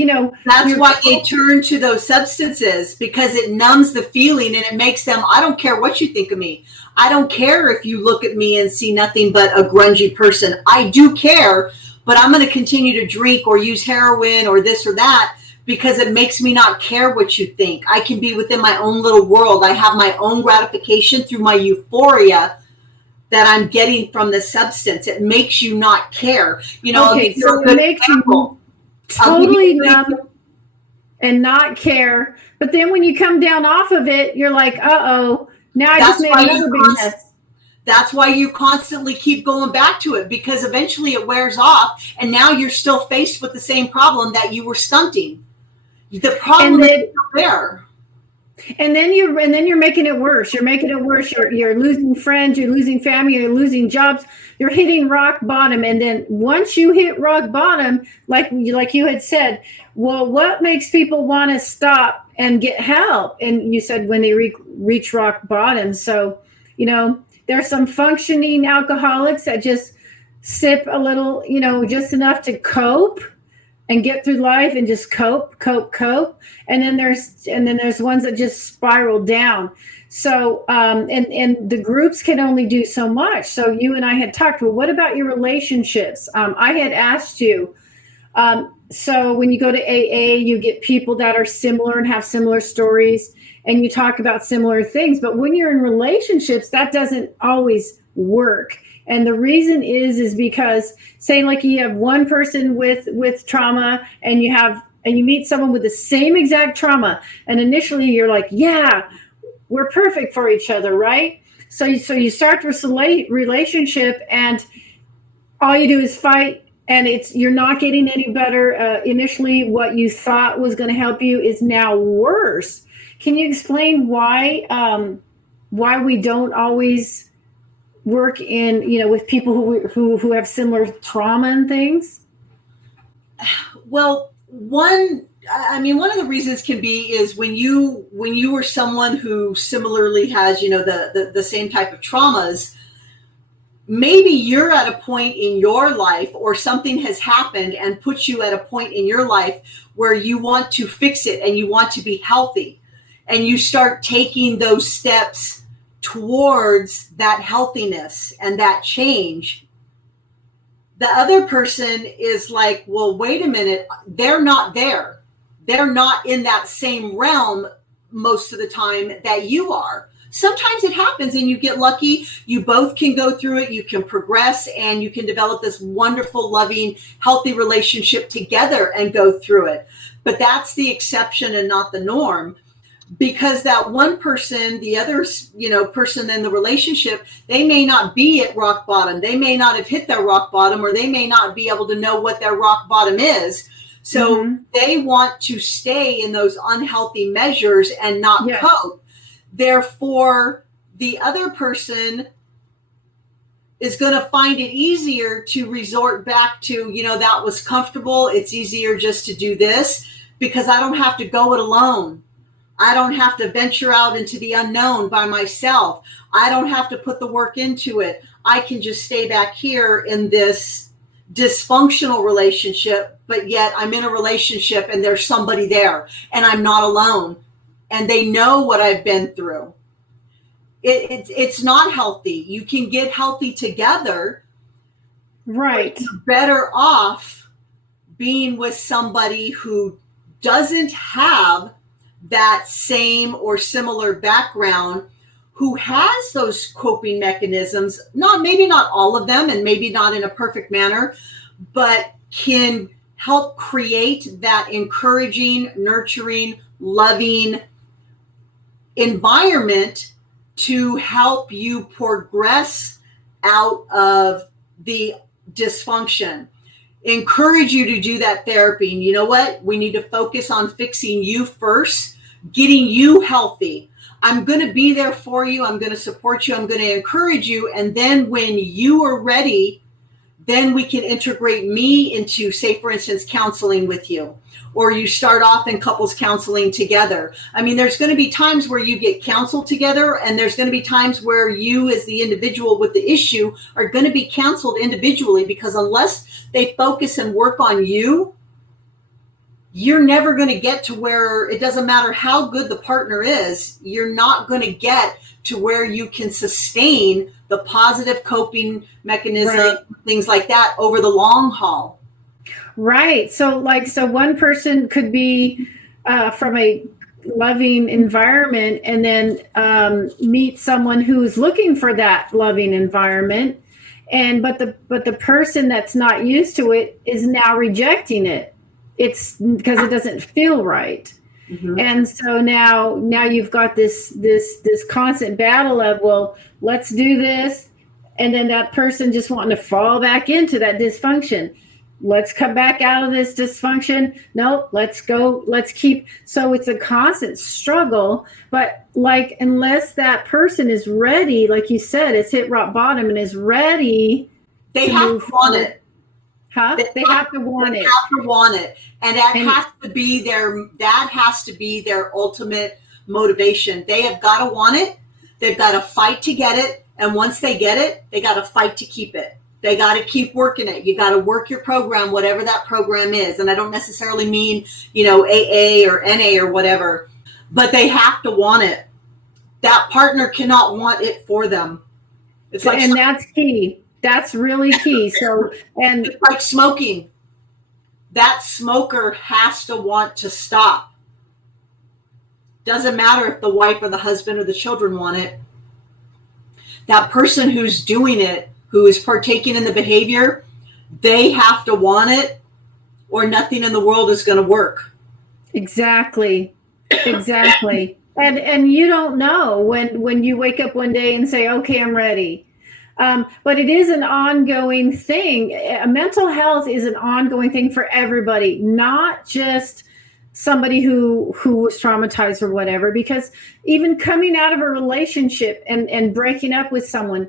That's why they turn to those substances, because it numbs the feeling and it makes them, I don't care what you think of me. I don't care if you look at me and see nothing but a grungy person. I do care, but I'm going to continue to drink or use heroin or this or that, because it makes me not care what you think. I can be within my own little world. I have my own gratification through my euphoria that I'm getting from the substance. It makes you not care. Okay, so it makes you totally numb and not care. But then when you come down off of it, you're like, uh-oh, now I just made another big mess. That's why you constantly keep going back to it, because eventually it wears off, and now you're still faced with the same problem that you were stunting. The problem is still there. And then you're making it worse. You're making it worse. You're losing friends, you're losing family, you're losing jobs, you're hitting rock bottom. And then once you hit rock bottom, like you had said, well, what makes people want to stop and get help? And you said when they reach rock bottom. So, there's some functioning alcoholics that just sip a little, just enough to cope and get through life and just cope. And then there's ones that just spiral down. So, and the groups can only do so much. So you and I had talked, well, what about your relationships? I had asked you, so when you go to AA, you get people that are similar and have similar stories, and you talk about similar things. But when you're in relationships, that doesn't always work. And the reason is because, say, like, you have one person with trauma, and you meet someone with the same exact trauma, and initially you're like, yeah, we're perfect for each other, right? So you start this relationship, and all you do is fight, and you're not getting any better. Initially, what you thought was going to help you is now worse. Can you explain why we don't always work in, with people who have similar trauma and things? Well, one of the reasons can be is when you are someone who similarly has, the same type of traumas, maybe you're at a point in your life, or something has happened and puts you at a point in your life where you want to fix it and you want to be healthy, and you start taking those steps towards that healthiness and that change. The other person is like, well, wait a minute, they're not there. They're not in that same realm most of the time that you are. Sometimes it happens and you get lucky. You both can go through it. You can progress, and you can develop this wonderful, loving, healthy relationship together and go through it. But that's the exception and not the norm. Because that one person, the other, person in the relationship, they may not be at rock bottom. They may not have hit their rock bottom, or they may not be able to know what their rock bottom is. So they want to stay in those unhealthy measures and not cope. Therefore, the other person is going to find it easier to resort back to, that was comfortable. It's easier just to do this because I don't have to go it alone. I don't have to venture out into the unknown by myself. I don't have to put the work into it. I can just stay back here in this dysfunctional relationship, but yet I'm in a relationship and there's somebody there and I'm not alone, and they know what I've been through. It's not healthy. You can get healthy together. Right. You're better off being with somebody who doesn't have that same or similar background, who has those coping mechanisms, maybe not all of them, and maybe not in a perfect manner, but can help create that encouraging, nurturing, loving environment to help you progress out of the dysfunction. encourage you to do that therapy. And you know what? We need to focus on fixing you first, getting you healthy. I'm going to be there for you. I'm going to support you. I'm going to encourage you. And then when you are ready, then we can integrate me into, say, for instance, counseling with you, or you start off in couples counseling together. I mean, there's going to be times where you get counseled together, and there's going to be times where you as the individual with the issue are going to be counseled individually, because unless they focus and work on you, you're never going to get to where, it doesn't matter how good the partner is, you're not going to get to where you can sustain the positive coping mechanism, right, things like that over the long haul. Right. So one person could be from a loving environment, and then meet someone who's looking for that loving environment. But the person that's not used to it is now rejecting it. It's because it doesn't feel right. Mm-hmm. And so now you've got this constant battle of, well, let's do this. And then that person just wanting to fall back into that dysfunction. Let's come back out of this dysfunction. No, let's go. Let's keep. So it's a constant struggle. But like, unless that person is ready, like you said, it's hit rock bottom and is ready. They have to want it. Huh? They have to want it. They have to want it. And that has to be their ultimate motivation. They have got to want it. They've got to fight to get it. And once they get it, they got to fight to keep it. They got to keep working it. You got to work your program, whatever that program is. And I don't necessarily mean, AA or NA or whatever, but they have to want it. That partner cannot want it for them. It's like, and that's key. That's really key. So, and it's like smoking. That smoker has to want to stop. Doesn't matter if the wife or the husband or the children want it. That person who's doing it, who is partaking in the behavior, they have to want it, or nothing in the world is going to work. Exactly. And you don't know when you wake up one day and say, okay, I'm ready. But it is an ongoing thing. Mental health is an ongoing thing for everybody, not just somebody who was traumatized or whatever, because even coming out of a relationship and breaking up with someone,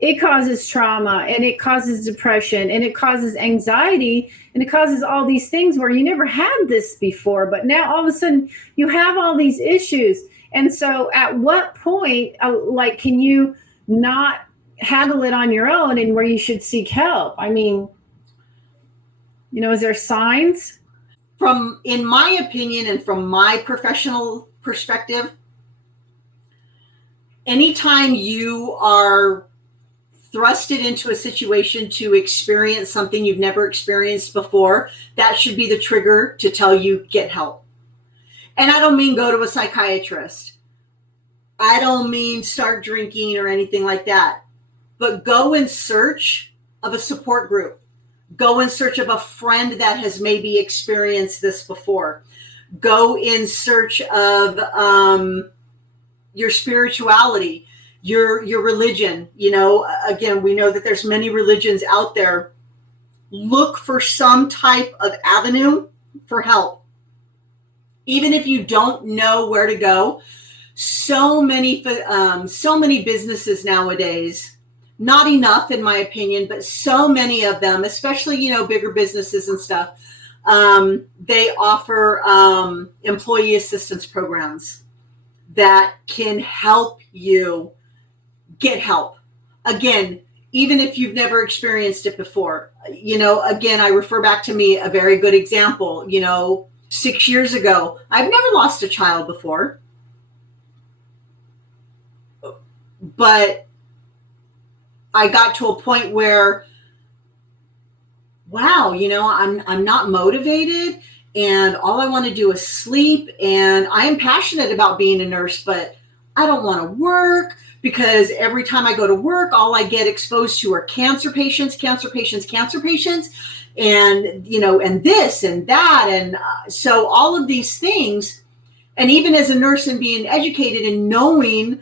it causes trauma, and it causes depression, and it causes anxiety, and it causes all these things where you never had this before, but now all of a sudden you have all these issues. And so at what point, can you not handle it on your own, and where you should seek help? I mean, is there signs? In my opinion, and from my professional perspective, anytime you are thrusted into a situation to experience something you've never experienced before, that should be the trigger to tell you get help. And I don't mean go to a psychiatrist. I don't mean start drinking or anything like that. But go in search of a support group. Go in search of a friend that has maybe experienced this before. Go in search of your spirituality, your religion. Again, we know that there's many religions out there. Look for some type of avenue for help. Even if you don't know where to go, so many businesses nowadays, not enough in my opinion, but so many of them, especially, bigger businesses and stuff, they offer employee assistance programs that can help you get help. Again, even if you've never experienced it before, again, I refer back to me, a very good example, 6 years ago, I've never lost a child before, but I got to a point where, wow, I'm not motivated, and all I want to do is sleep, and I am passionate about being a nurse, but I don't want to work, because every time I go to work, all I get exposed to are cancer patients, and, and this and that. And so all of these things, and even as a nurse and being educated and knowing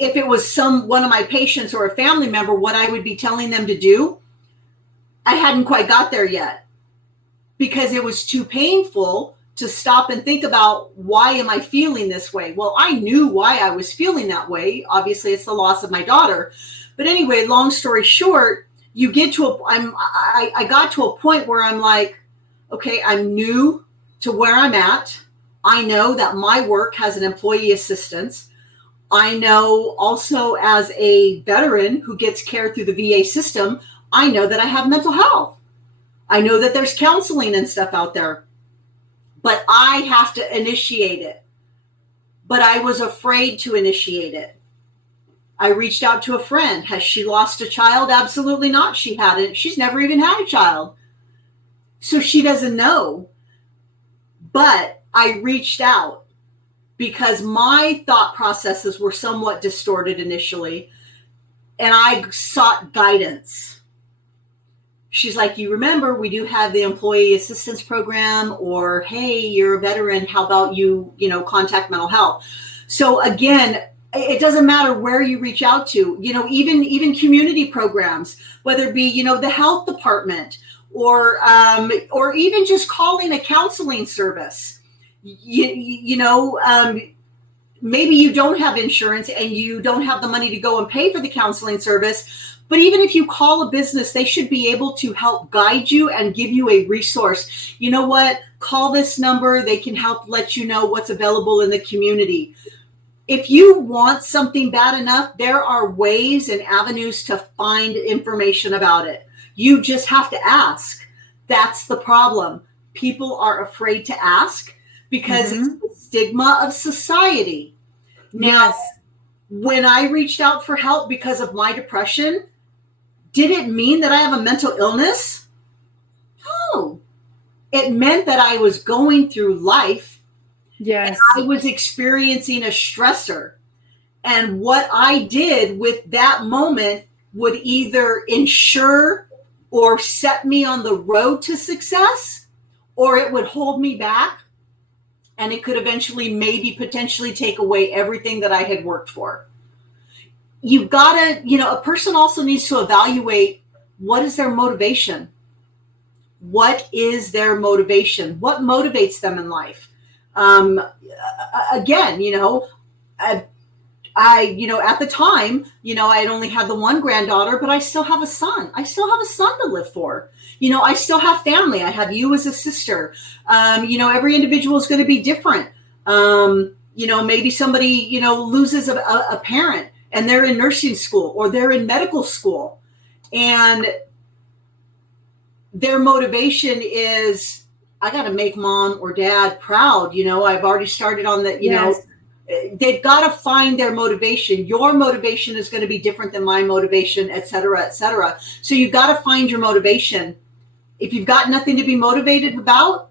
if it was one of my patients or a family member, what I would be telling them to do, I hadn't quite got there yet because it was too painful to stop and think about, why am I feeling this way? Well, I knew why I was feeling that way. Obviously, it's the loss of my daughter. But anyway, long story short, you get to I got to a point where I'm like, okay, I'm new to where I'm at. I know that my work has an employee assistance. I know also, as a veteran who gets care through the VA system, I know that I have mental health. I know that there's counseling and stuff out there, but I have to initiate it. But I was afraid to initiate it. I reached out to a friend. Has she lost a child? Absolutely not. She hadn't. She's never even had a child. So she doesn't know. But I reached out because my thought processes were somewhat distorted initially, and I sought guidance. She's like, you remember, we do have the employee assistance program, or, hey, you're a veteran, how about you contact mental health? So again, it doesn't matter where you reach out to, even community programs, whether it be, the health department, or even just calling a counseling service. Maybe you don't have insurance and you don't have the money to go and pay for the counseling service. But even if you call a business, they should be able to help guide you and give you a resource. You know what? Call this number. They can help let you know what's available in the community. If you want something bad enough, there are ways and avenues to find information about it. You just have to ask. That's the problem. People are afraid to ask because it's the stigma of society. Now, when I reached out for help because of my depression, did it mean that I have a mental illness? No. It meant that I was going through life. Yes. And I was experiencing a stressor. And what I did with that moment would either ensure or set me on the road to success, or it would hold me back, and it could eventually potentially take away everything that I had worked for. You've got to, a person also needs to evaluate, what is their motivation? What is their motivation? What motivates them in life? Again, at the time, I had only had the one granddaughter, but I still have a son. I still have a son to live for. I still have family. I have you as a sister. Every individual is going to be different. Maybe somebody, loses a parent and they're in nursing school or they're in medical school, and their motivation is, I got to make mom or dad proud. I've already started on the, they've got to find their motivation. Your motivation is going to be different than my motivation, et cetera, et cetera. So you've got to find your motivation. If you've got nothing to be motivated about,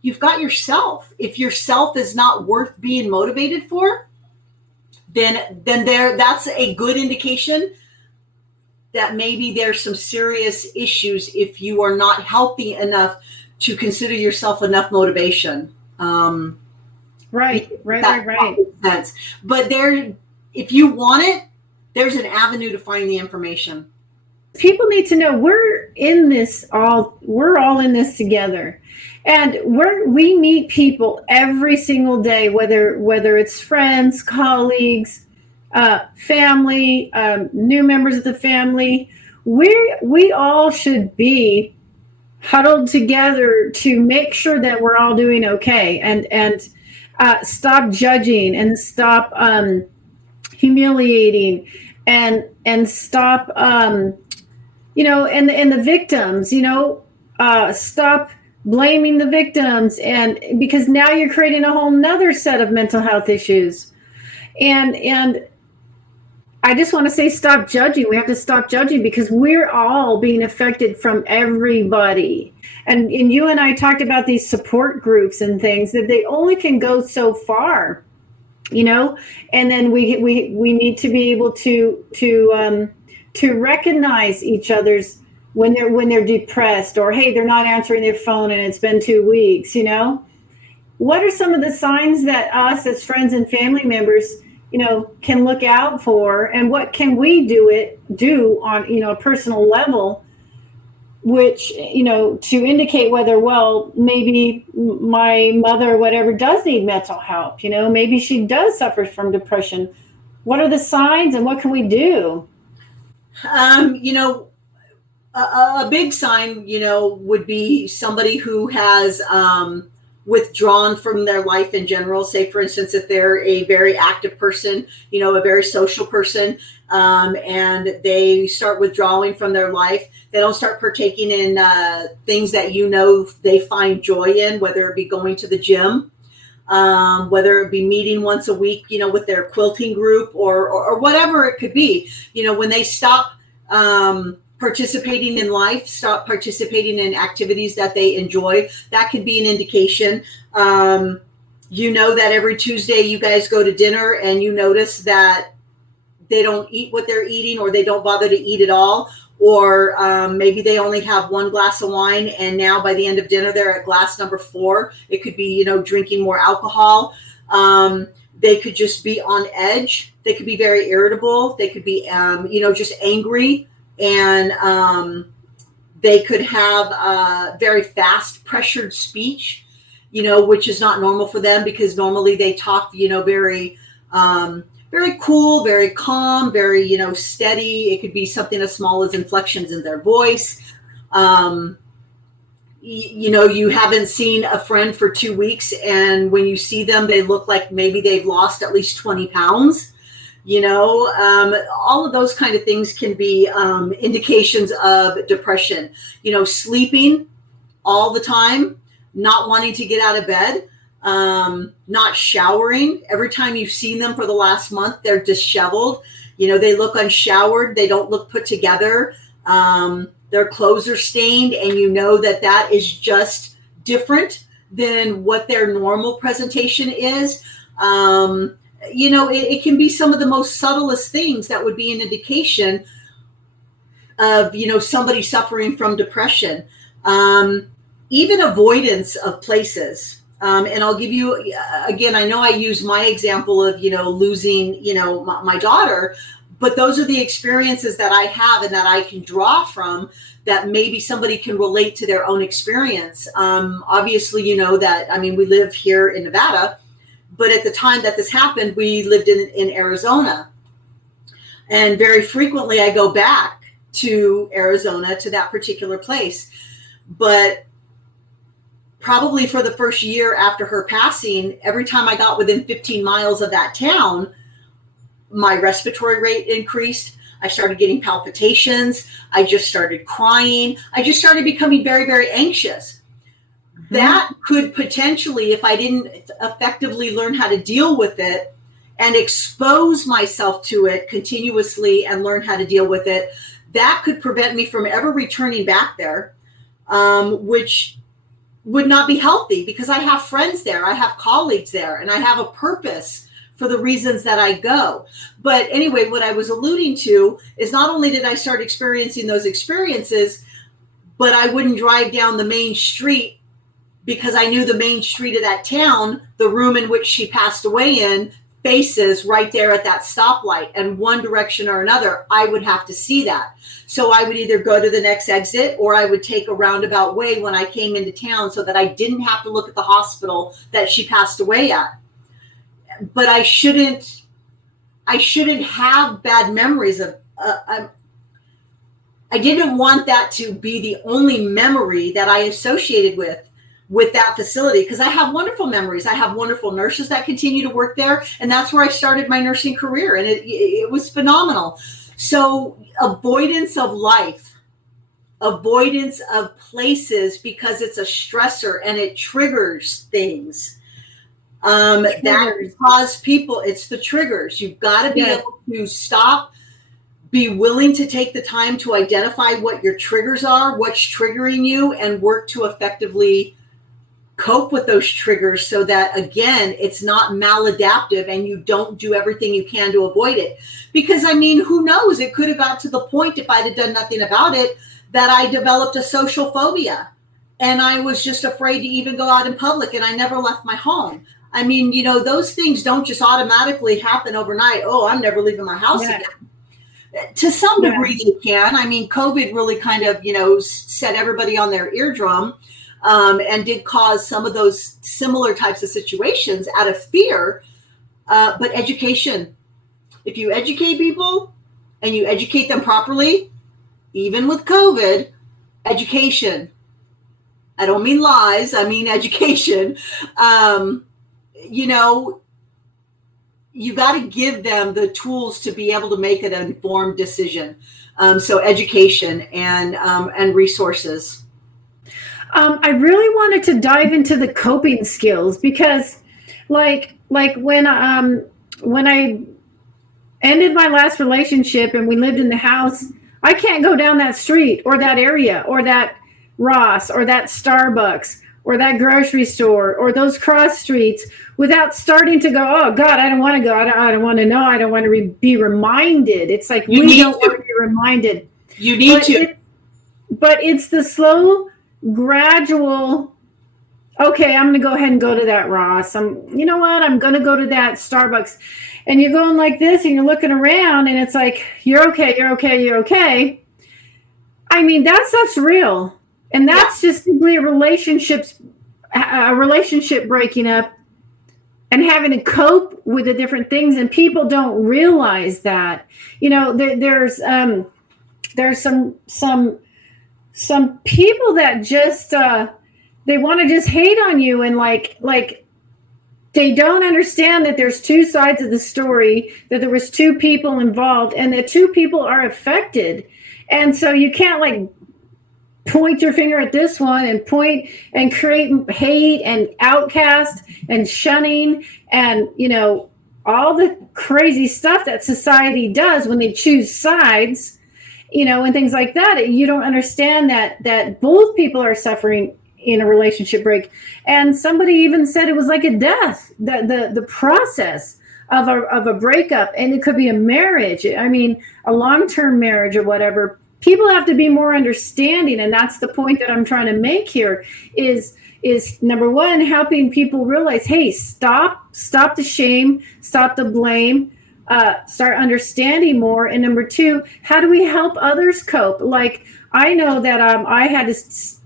you've got yourself. If yourself is not worth being motivated for, then that's a good indication that maybe there's some serious issues if you are not healthy enough to consider yourself enough motivation. Right. Sense. But if you want it, there's an avenue to find the information. People need to know we're all in this together, and we meet people every single day, whether it's friends, colleagues, family, new members of the family. We all should be huddled together to make sure that we're all doing okay, and stop judging and stop humiliating and stop and the victims, stop blaming the victims, and because now you're creating a whole nother set of mental health issues. And I just want to say, stop judging. We have to stop judging because we're all being affected from everybody. And you and I talked about these support groups and things, that they only can go so far, and then we need to be able to recognize each other's when they're depressed, or, hey, they're not answering their phone and it's been 2 weeks. What are some of the signs that us as friends and family members can look out for, and what can we do on a personal level which, to indicate whether, well, maybe my mother or whatever does need mental help, maybe she does suffer from depression. What are the signs and what can we do? You know, a big sign, would be somebody who has withdrawn from their life in general. Say, for instance, if they're a very active person, a very social person, and they start withdrawing from their life, they don't start partaking in things that they find joy in, whether it be going to the gym, whether it be meeting once a week, with their quilting group or whatever it could be. When they stop participating in life, stop participating in activities that they enjoy, that could be an indication. That every Tuesday you guys go to dinner and you notice that they don't eat what they're eating, or they don't bother to eat at all. Or maybe they only have one glass of wine, and now by the end of dinner, they're at glass number 4. It could be, drinking more alcohol. They could just be on edge. They could be very irritable. They could be, just angry. And they could have very fast pressured speech, which is not normal for them, because normally they talk, very, very cool, very calm, very, steady. It could be something as small as inflections in their voice. You haven't seen a friend for 2 weeks, and when you see them, they look like maybe they've lost at least 20 pounds. All of those kind of things can be indications of depression. Sleeping all the time, not wanting to get out of bed, not showering. Every time you've seen them for the last month, they're disheveled. They look unshowered. They don't look put together. Their clothes are stained, and that is just different than what their normal presentation is. It can be some of the most subtlest things that would be an indication of, somebody suffering from depression. Even avoidance of places. And I'll give you, again, I know I use my example of, losing, my daughter, but those are the experiences that I have and that I can draw from, that maybe somebody can relate to their own experience. Obviously, we live here in Nevada, but at the time that this happened, we lived in Arizona. And very frequently I go back to Arizona, to that particular place. But probably for the first year after her passing, every time I got within 15 miles of that town, my respiratory rate increased. I started getting palpitations. I just started crying. I just started becoming very, very anxious. Mm-hmm. That could potentially, if I didn't effectively learn how to deal with it and expose myself to it continuously and learn how to deal with it, that could prevent me from ever returning back there, which would not be healthy, because I have friends there, I have colleagues there, and I have a purpose for the reasons that I go. But anyway, what I was alluding to is, not only did I start experiencing those experiences, but I wouldn't drive down the main street, because I knew the main street of that town, the room in which she passed away in, faces right there at that stoplight, and one direction or another, I would have to see that. So I would either go to the next exit, or I would take a roundabout way when I came into town, so that I didn't have to look at the hospital that she passed away at. But I shouldn't have bad memories of, I didn't want that to be the only memory that I associated with that facility, because I have wonderful memories. I have wonderful nurses that continue to work there, and that's where I started my nursing career, and it was phenomenal. So avoidance of life, avoidance of places, because it's a stressor and it triggers things. That cause people, it's the triggers. You've got to be able to stop, be willing to take the time to identify what your triggers are, what's triggering you, and work to effectively cope with those triggers, so that, again, it's not maladaptive and you don't do everything you can to avoid it. Because, who knows? It could have got to the point, if I'd have done nothing about it, that I developed a social phobia, and I was just afraid to even go out in public, and I never left my home. Those things don't just automatically happen overnight. Oh, I'm never leaving my house again. To some degree, they can. I mean, COVID really kind of, set everybody on their eardrum, and did cause some of those similar types of situations out of fear. But education, if you educate people and you educate them properly, even with COVID, education, I don't mean lies, I mean education, you got to give them the tools to be able to make an informed decision. So education and resources. I really wanted to dive into the coping skills because, like when I ended my last relationship and we lived in the house, I can't go down that street or that area or that Ross or that Starbucks or that grocery store or those cross streets without starting to go, oh God, I don't want to go. I don't want to know. I don't want to be reminded. It's like we don't want to be reminded. You need to. But it's the slow, gradual, okay, I'm going to go ahead and go to that Ross. You know what? I'm going to go to that Starbucks. And you're going like this and you're looking around and it's like, you're okay, you're okay, you're okay. I mean, that stuff's real. And that's just simply a relationship breaking up and having to cope with the different things. And people don't realize that, there's some people that just, they want to just hate on you and like they don't understand that there's two sides of the story, that there was two people involved and that two people are affected. And so you can't like point your finger at this one and point and create hate and outcast and shunning and, all the crazy stuff that society does when they choose sides, and things like that. You don't understand that both people are suffering in a relationship break. And somebody even said it was like a death, the process of a breakup. And it could be a marriage. I mean, a long-term marriage or whatever. People have to be more understanding. And that's the point that I'm trying to make here is number one, helping people realize, hey, stop the shame, stop the blame, start understanding more. And number two, how do we help others cope? Like, I know that I had to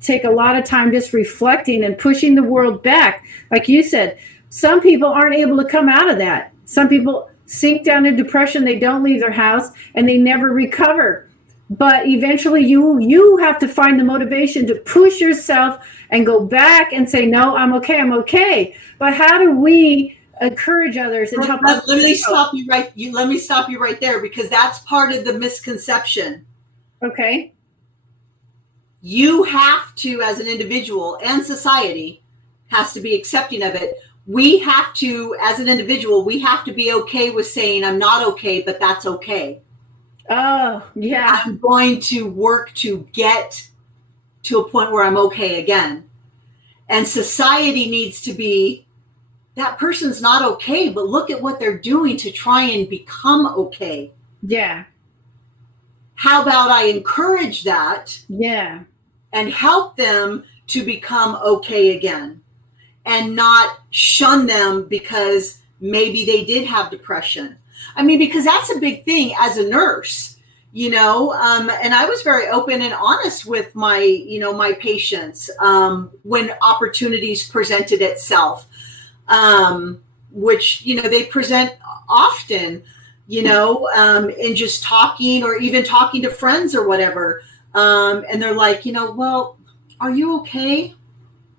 take a lot of time just reflecting and pushing the world back. Like you said, some people aren't able to come out of that. Some people sink down in depression. They don't leave their house and they never recover. But eventually you have to find the motivation to push yourself and go back and say, no, I'm okay. But how do we encourage others and help others? Let me stop you right there, because that's part of the misconception. Okay. You have to, as an individual, and society has to be accepting of it. We have to, as an individual, we have to be okay with saying, I'm not okay, but that's okay. Oh, yeah. I'm going to work to get to a point where I'm okay again. And society needs to be, that person's not okay, but look at what they're doing to try and become okay. Yeah. How about I encourage that? Yeah. And help them to become okay again and not shun them because maybe they did have depression. I mean, because that's a big thing as a nurse, and I was very open and honest with my patients when opportunities presented itself, which, they present often, in just talking or even talking to friends or whatever. And they're like, well, are you okay?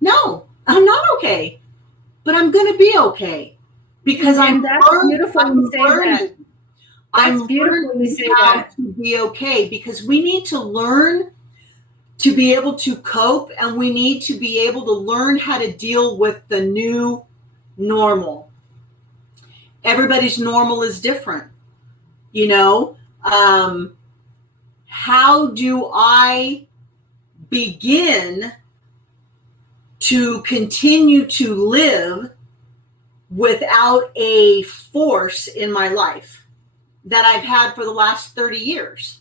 No, I'm not okay, but I'm going to be okay. Because I'm learning how to be okay, because we need to learn to be able to cope, and we need to be able to learn how to deal with the new normal. Everybody's normal is different, how do I begin to continue to live without a force in my life that I've had for the last 30 years?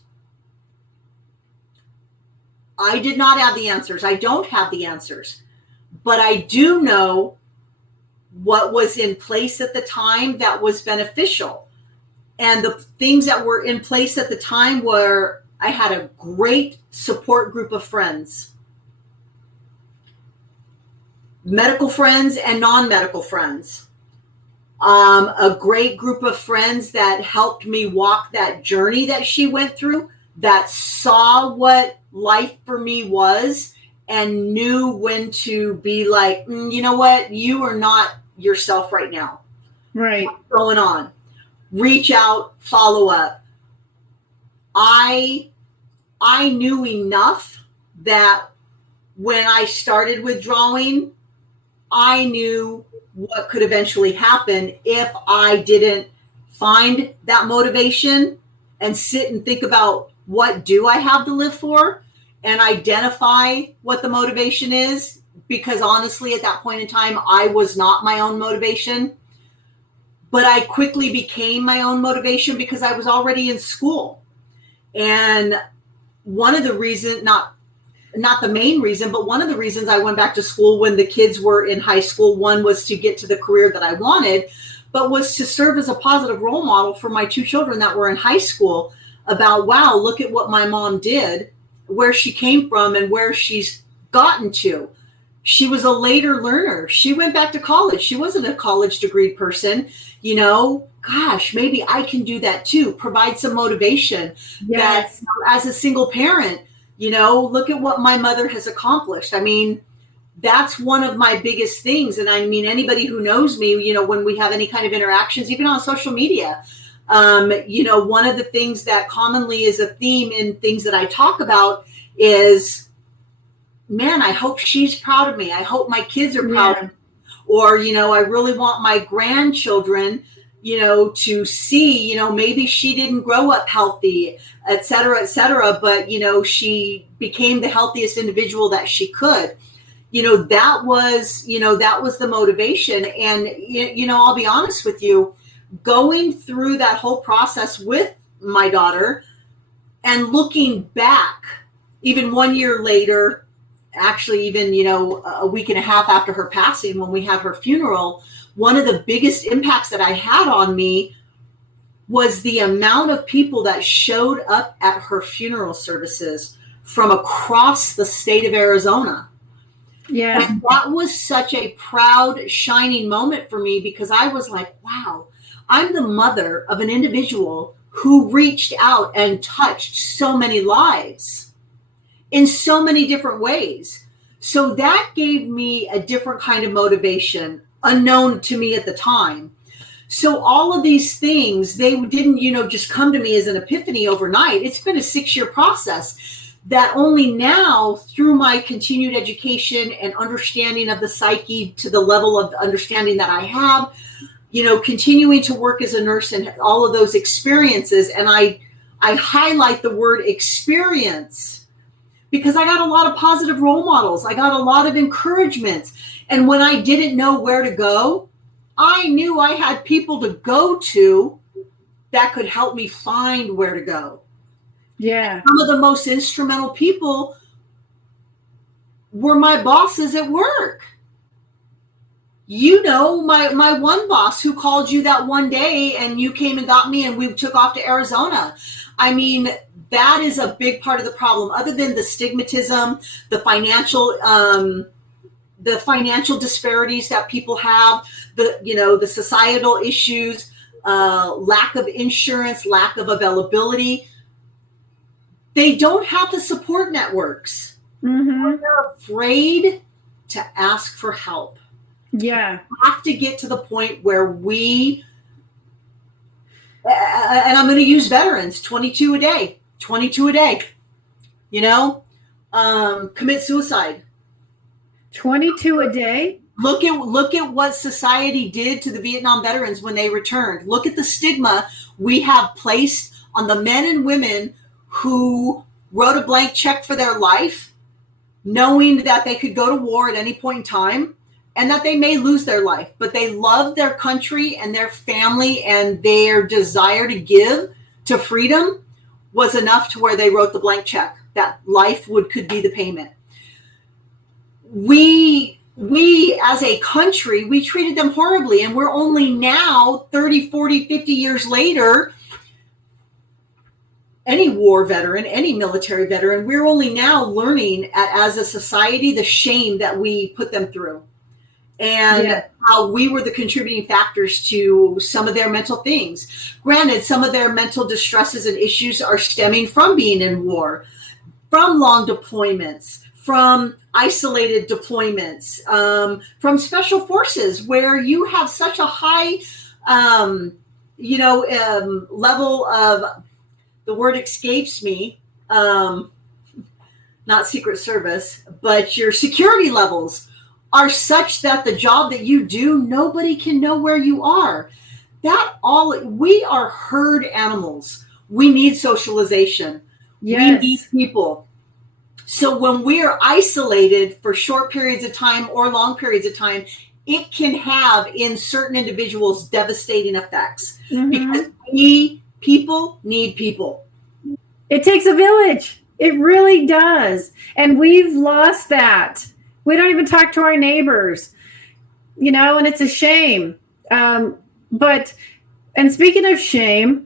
I did not have the answers. I don't have the answers, but I do know what was in place at the time that was beneficial. And the things that were in place at the time were I had a great support group of friends, medical friends and non-medical friends. A great group of friends that helped me walk that journey that she went through, that saw what life for me was and knew when to be like, you know what, you are not yourself right now. Right. What's going on? Reach out, follow up. I knew enough that when I started withdrawing, I knew what could eventually happen if I didn't find that motivation and sit and think about what do I have to live for and identify what the motivation is. Because honestly, at that point in time, I was not my own motivation. But I quickly became my own motivation because I was already in school. And one of the reasons, not the main reason, but one of the reasons I went back to school when the kids were in high school, one was to get to the career that I wanted, but was to serve as a positive role model for my two children that were in high school about, wow, look at what my mom did, where she came from and where she's gotten to. She was a later learner. She went back to college. She wasn't a college degree person. You know, gosh, maybe I can do that too. Provide some motivation. Yes. That as a single parent, you know, look at what my mother has accomplished. I mean, that's one of my biggest things. And I mean, anybody who knows me, you know, when we have any kind of interactions, even on social media, you know, one of the things that commonly is a theme in things that I talk about is, man, I hope she's proud of me. I hope my kids are proud of me. Or, you know, I really want my grandchildren, you know, to see, you know, maybe she didn't grow up healthy, et cetera, but, you know, she became the healthiest individual that she could. You know, that was the motivation. And, you know, I'll be honest with you, going through that whole process with my daughter and looking back, even 1 year later, actually even, you know, a week and a half after her passing, when we had her funeral, one of the biggest impacts that I had on me was the amount of people that showed up at her funeral services from across the state of Arizona. Yeah. And that was such a proud, shining moment for me because I was like, wow, I'm the mother of an individual who reached out and touched so many lives in so many different ways. So that gave me a different kind of motivation, unknown to me at the time. So all of these things, they didn't, you know, just come to me as an epiphany overnight. It's been a 6-year process that only now, through my continued education and understanding of the psyche to the level of understanding that I have, you know, continuing to work as a nurse and all of those experiences. And I highlight the word experience because I got a lot of positive role models. I got a lot of encouragement. And when I didn't know where to go, I knew I had people to go to that could help me find where to go. Yeah. Some of the most instrumental people were my bosses at work. You know, my one boss who called you that one day and you came and got me and we took off to Arizona. I mean, that is a big part of the problem. Other than the stigmatism, the financial disparities that people have, the societal issues, lack of insurance, lack of availability. They don't have the support networks. Mm-hmm. They're afraid to ask for help. Yeah. We have to get to the point where we, and I'm going to use veterans, 22 a day, you know, commit suicide. 22 a day? Look at what society did to the Vietnam veterans when they returned. Look at the stigma we have placed on the men and women who wrote a blank check for their life, knowing that they could go to war at any point in time and that they may lose their life, but they love their country and their family, and their desire to give to freedom was enough to where they wrote the blank check that life could be the payment. We as a country, we treated them horribly, and we're only now 30, 40, 50 years later any war veteran, any military veteran. We're only now learning as a society the shame that we put them through, and how we were the contributing factors to some of their mental things. Granted, some of their mental distresses and issues are stemming from being in war, from long deployments, from isolated deployments, from special forces, where you have such a high, level of, the word escapes me, not Secret Service, but your security levels are such that the job that you do, nobody can know where you are. We are herd animals. We need socialization. Yes. We need people. So when we are isolated for short periods of time or long periods of time, it can have in certain individuals devastating effects, because people need people. It takes a village. It really does. And we've lost that. We don't even talk to our neighbors, and it's a shame. And speaking of shame,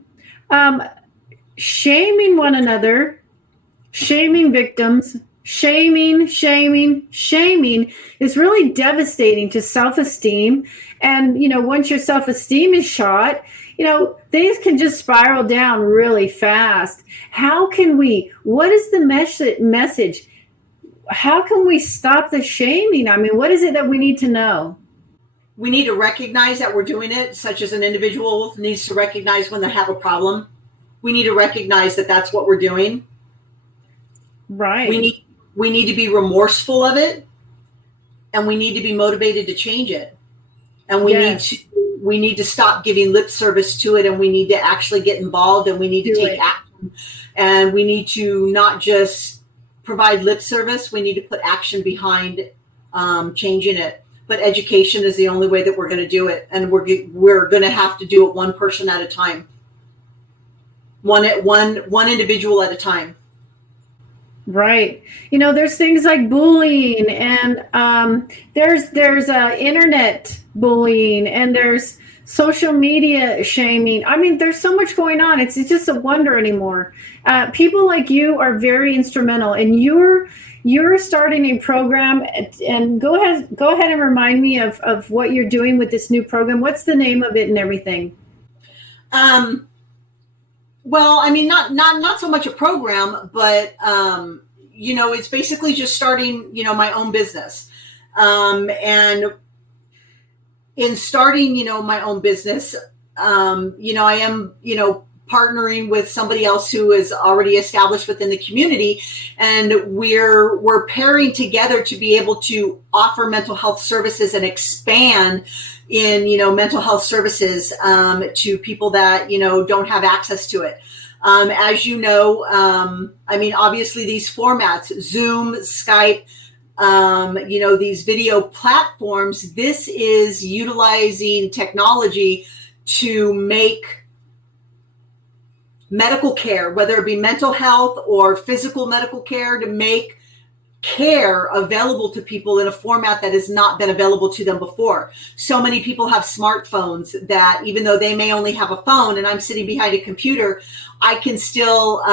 shaming one another, shaming victims, shaming is really devastating to self-esteem. And, once your self-esteem is shot, things can just spiral down really fast. What is the message? How can we stop the shaming? I mean, what is it that we need to know? We need to recognize that we're doing it, such as an individual needs to recognize when they have a problem. We need to recognize that that's what we're doing. Right. We need to be remorseful of it, and we need to be motivated to change it. And we need to stop giving lip service to it, and we need to actually get involved, and we need to take action. And we need to not just provide lip service, we need to put action behind changing it. But education is the only way that we're going to do it. And we're going to have to do it one person at a time. One individual at a time. Right. There's things like bullying, and there's internet bullying, and there's social media shaming. I mean, there's so much going on. It's just a wonder anymore. People like you are very instrumental, and you're starting a program. And go ahead and remind me of what you're doing with this new program. What's the name of it and everything? Well, I mean, not so much a program, but it's basically just starting, my own business. And in starting, my own business, I am, partnering with somebody else who is already established within the community, and we're pairing together to be able to offer mental health services and expand in mental health services to people that don't have access to it. As obviously these formats, Zoom, Skype, these video platforms, this is utilizing technology to make medical care, whether it be mental health or physical medical care, to make care available to people in a format that has not been available to them before. So many people have smartphones that, even though they may only have a phone and I'm sitting behind a computer, I can still,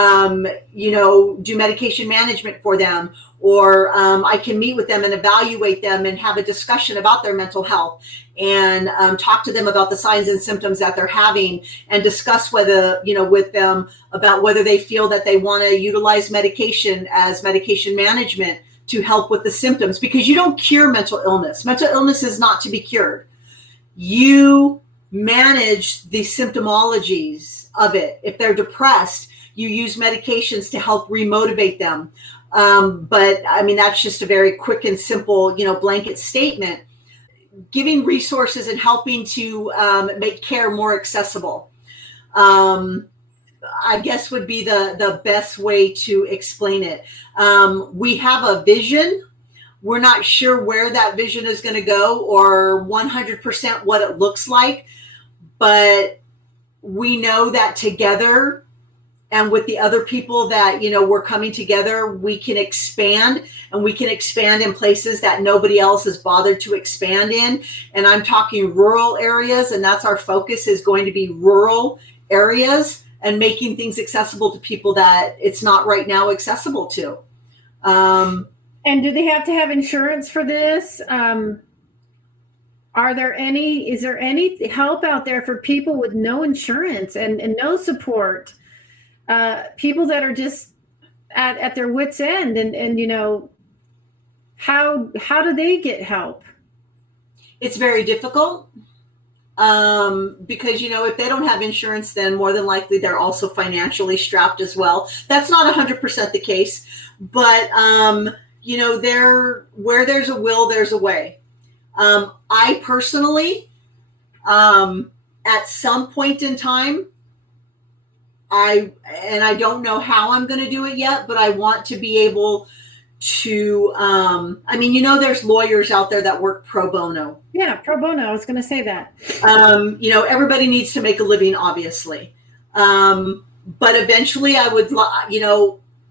do medication management for them, or I can meet with them and evaluate them and have a discussion about their mental health, and talk to them about the signs and symptoms that they're having, and discuss with them about whether they feel that they want to utilize medication as medication management to help with the symptoms, because you don't cure mental illness. Mental illness is not to be cured. You manage the symptomologies of it. If they're depressed, you use medications to help remotivate them. But I mean, that's just a very quick and simple, blanket statement. Giving resources and helping to make care more accessible, I guess would be the best way to explain it. We have a vision. We're not sure where that vision is going to go or 100% what it looks like, but we know that together and with the other people that, we're coming together, we can expand, and we can expand in places that nobody else has bothered to expand in. And I'm talking rural areas, and that's our focus, is going to be rural areas and making things accessible to people that it's not right now accessible to. And do they have to have insurance for this? Is there any help out there for people with no insurance and no support? People that are just at their wits' end, and how do they get help? It's very difficult. Because, if they don't have insurance, then more than likely they're also financially strapped as well. That's not 100% the case, but, where there's a will, there's a way. I personally, at some point in time, I don't know how I'm going to do it yet, but I want to be able to, there's lawyers out there that work pro bono. Yeah, pro bono. I was going to say that. Everybody needs to make a living, obviously. But eventually I would,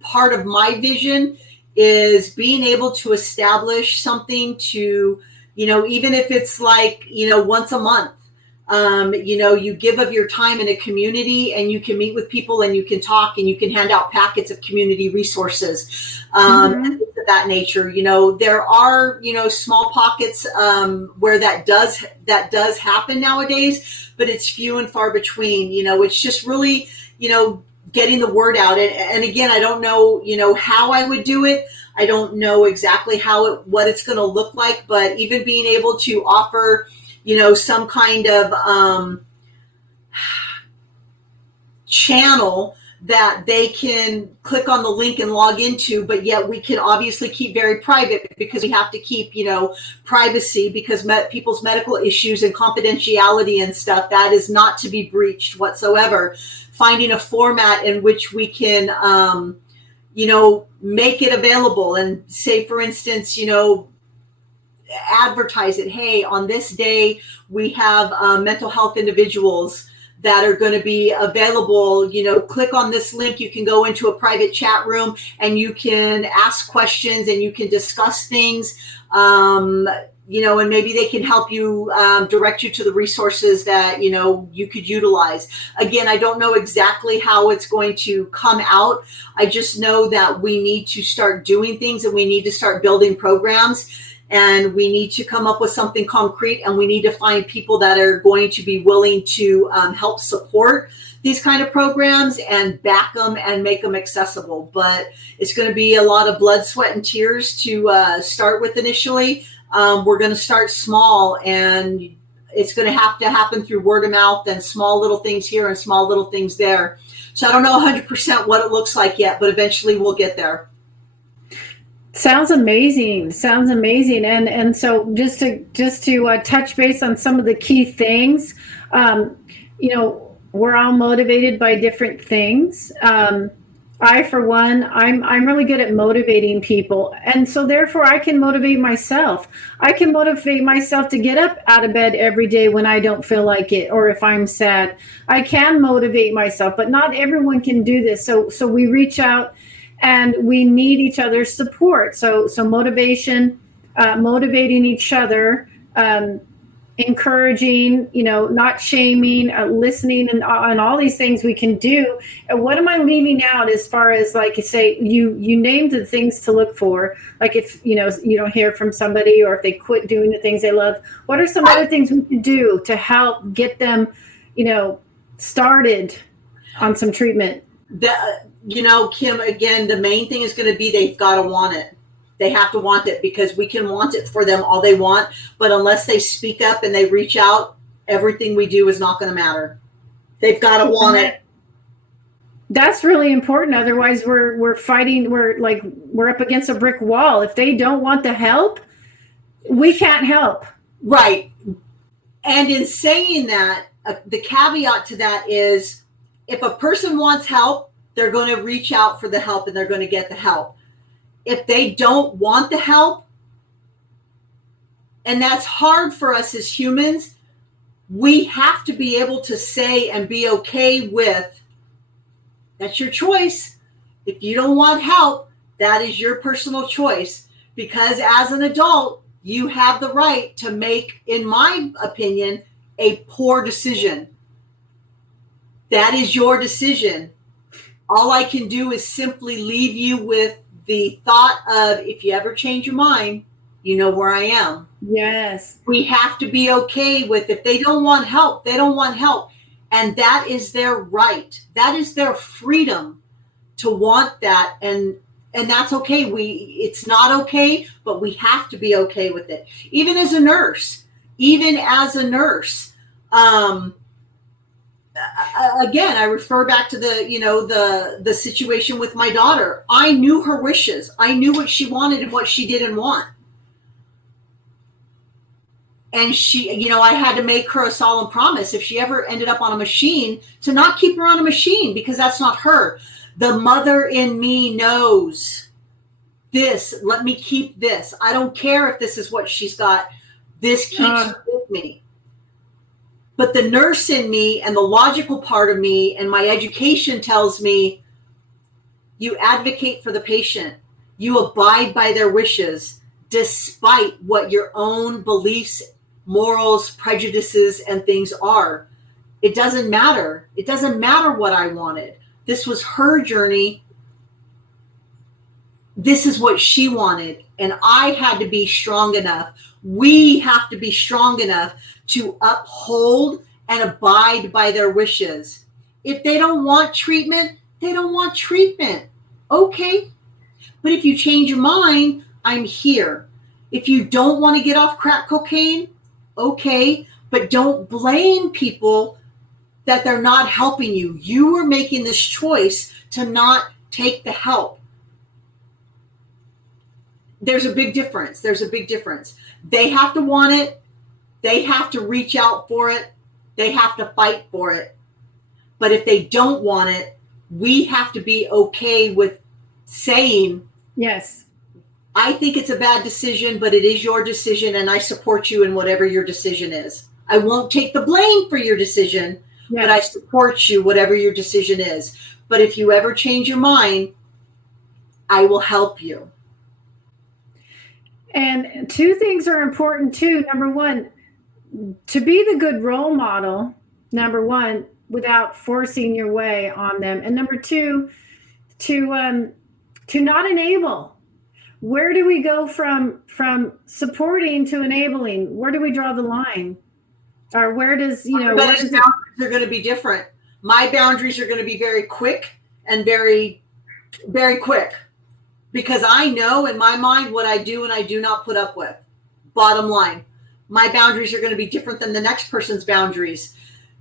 part of my vision is being able to establish something to, even if it's like, once a month, you give of your time in a community and you can meet with people and you can talk and you can hand out packets of community resources, and things of that nature. There are, small pockets, where that does happen nowadays, but it's few and far between. It's just really, getting the word out. And again, I don't know, how I would do it. I don't know exactly what it's going to look like, but even being able to offer, some kind of channel that they can click on the link and log into, but yet we can obviously keep very private because we have to keep, privacy, because people's medical issues and confidentiality and stuff, that is not to be breached whatsoever. Finding a format in which we can, make it available and say, for instance, advertise it. Hey, on this day, we have mental health individuals that are going to be available. Click on this link. You can go into a private chat room and you can ask questions and you can discuss things, and maybe they can help you, direct you to the resources that, you could utilize. Again, I don't know exactly how it's going to come out. I just know that we need to start doing things and we need to start building programs. And we need to come up with something concrete, and we need to find people that are going to be willing to help support these kind of programs and back them and make them accessible. But it's going to be a lot of blood, sweat, and tears to start with initially. We're going to start small, and it's going to have to happen through word of mouth and small little things here and small little things there. So I don't know 100% what it looks like yet, but eventually we'll get there. Sounds amazing. And so just to touch base on some of the key things, we're all motivated by different things. I, for one, I'm really good at motivating people. And so therefore I can motivate myself. I can motivate myself to get up out of bed every day when I don't feel like it, or if I'm sad. I can motivate myself, but not everyone can do this. So we reach out and we need each other's support. So motivation, motivating each other, encouraging, not shaming, listening, and all these things we can do. And what am I leaving out as far as, like, say, you named the things to look for, like if, you don't hear from somebody, or if they quit doing the things they love, what are some other things we can do to help get them, started on some treatment? Kim, again, the main thing is going to be they've got to want it. They have to want it, because we can want it for them all they want, but unless they speak up and they reach out, everything we do is not going to matter. They've got to want it. That's really important. Otherwise we're fighting. We're up against a brick wall. If they don't want the help, we can't help. Right. And in saying that, the caveat to that is, if a person wants help, they're going to reach out for the help and they're going to get the help. If they don't want the help, and that's hard for us as humans, we have to be able to say and be okay with, that's your choice. If you don't want help, that is your personal choice. Because as an adult, you have the right to make, in my opinion, a poor decision. That is your decision. All I can do is simply leave you with the thought of, if you ever change your mind, you know where I am. Yes. We have to be okay with, if they don't want help, they don't want help. And that is their right. That is their freedom to want that. And that's okay. It's not okay, but we have to be okay with it. Even as a nurse, again, I refer back to the situation with my daughter. I knew her wishes. I knew what she wanted and what she didn't want. And she, I had to make her a solemn promise, if she ever ended up on a machine, to not keep her on a machine, because that's not her. The mother in me knows this. Let me keep this. I don't care if this is what she's got. This keeps her with me. But the nurse in me and the logical part of me and my education tells me, you advocate for the patient. You abide by their wishes, despite what your own beliefs, morals, prejudices, and things are. It doesn't matter. It doesn't matter what I wanted. This was her journey. This is what she wanted. And I had to be strong enough. We have to be strong enough to uphold and abide by their wishes. If they don't want treatment, they don't want treatment. Okay. But if you change your mind, I'm here. If you don't want to get off crack cocaine, okay. But don't blame people that they're not helping you. You are making this choice to not take the help. There's a big difference. They have to want it. They have to reach out for it. They have to fight for it. But if they don't want it, we have to be okay with saying, yes, I think it's a bad decision, but it is your decision, and I support you in whatever your decision is. I won't take the blame for your decision, yes, but I support you, whatever your decision is. But if you ever change your mind, I will help you. And two things are important too. Number one, to be the good role model, number one, without forcing your way on them. And number two, to not enable. Where do we go from supporting to enabling? Where do we draw the line? Or where does, Everybody's boundaries are going to be different. My boundaries are going to be very quick and very, very quick. Because I know in my mind what I do and I do not put up with. Bottom line, my boundaries are going to be different than the next person's boundaries.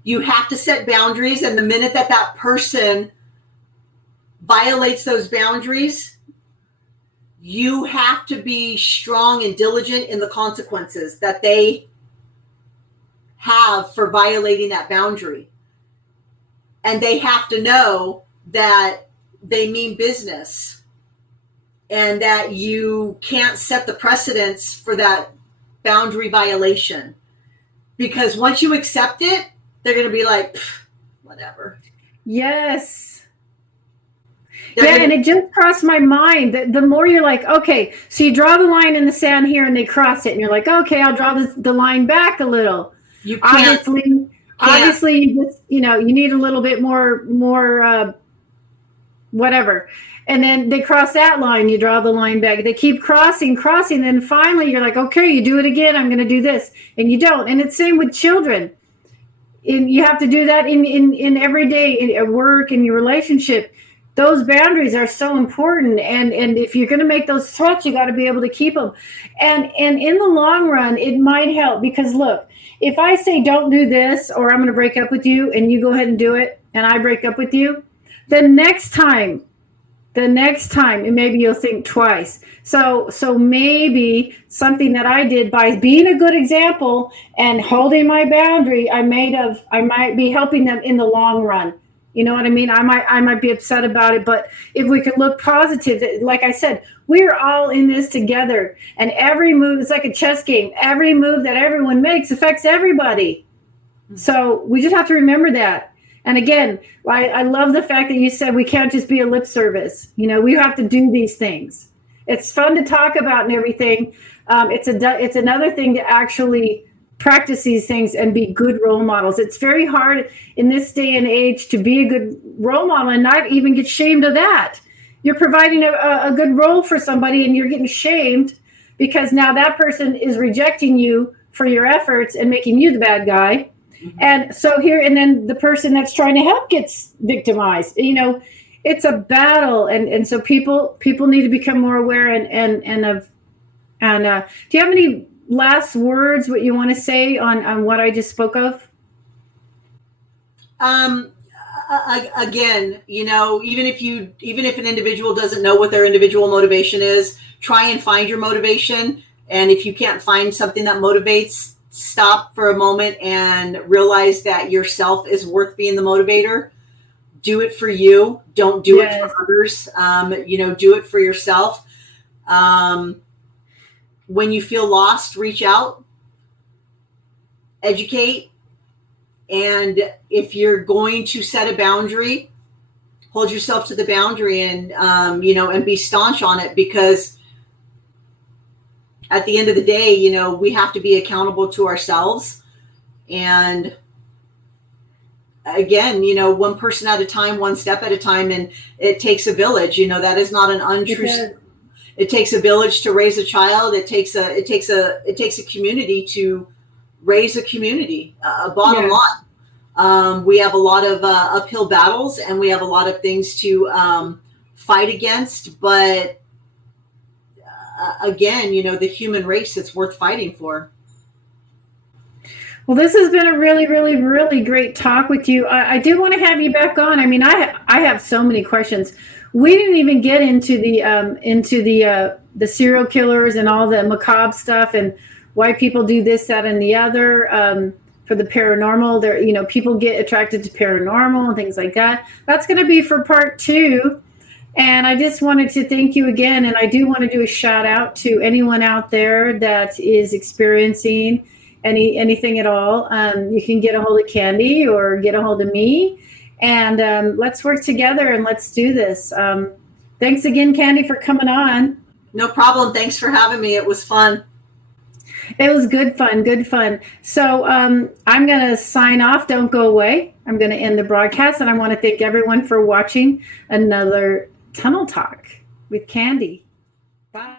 You have to set boundaries, and the minute that person violates those boundaries, you have to be strong and diligent in the consequences that they have for violating that boundary. And they have to know that they mean business. And that you can't set the precedence for that boundary violation. Because once you accept it, they're going to be like, whatever. Yes. And it just crossed my mind that the more you're like, okay, so you draw the line in the sand here and they cross it. And you're like, okay, I'll draw the line back a little. You can't. Obviously, you just, you need a little bit more whatever. And then they cross that line, you draw the line back. They keep crossing. Then finally you're like, okay, you do it again. I'm going to do this. And you don't. And it's same with children. And you have to do that in every day, at work, in your relationship. Those boundaries are so important. And if you're going to make those threats, you got to be able to keep them. And in the long run, it might help, because look, if I say, don't do this, or I'm going to break up with you, and you go ahead and do it, and I break up with you, the next time, and maybe you'll think twice. So maybe something that I did by being a good example and holding my boundary, I might be helping them in the long run. You know what I mean? I might be upset about it, but if we could look positive, like I said, we're all in this together, and every move, it's like a chess game. Every move that everyone makes affects everybody. So we just have to remember that. And again, I love the fact that you said we can't just be a lip service. We have to do these things. It's fun to talk about and everything. It's another thing to actually practice these things and be good role models. It's very hard in this day and age to be a good role model and not even get shamed of that. You're providing a good role for somebody and you're getting shamed because now that person is rejecting you for your efforts and making you the bad guy. And so here, and then the person that's trying to help gets victimized. It's a battle. And so people need to become more aware and do you have any last words, what you want to say on what I just spoke of? Again, even if an individual doesn't know what their individual motivation is, try and find your motivation. And if you can't find something that motivates, stop for a moment and realize that yourself is worth being the motivator. Do it for you. Don't do it for others. Do it for yourself. When you feel lost, reach out, educate. And if you're going to set a boundary, hold yourself to the boundary and, and be staunch on it, because at the end of the day, we have to be accountable to ourselves. And again, one person at a time, one step at a time. And it takes a village, that is not an untrue. It takes a village to raise a child. It takes a community to raise a community. Bottom line, we have a lot of uphill battles and we have a lot of things to fight against. But again, the human race, it's worth fighting for. Well, this has been a really, really, really great talk with you. I do want to have you back on. I mean, I have so many questions. We didn't even get into the serial killers and all the macabre stuff and why people do this, that, and the other. For the paranormal, there, people get attracted to paranormal and things like that. That's going to be for part 2. And I just wanted to thank you again. And I do want to do a shout out to anyone out there that is experiencing anything at all. You can get a hold of Candi or get a hold of me, and let's work together and let's do this. Thanks again, Candi, for coming on. No problem. Thanks for having me. It was fun. It was good fun. So I'm going to sign off. Don't go away. I'm going to end the broadcast, and I want to thank everyone for watching another Tunnel Talk with Candi. Bye.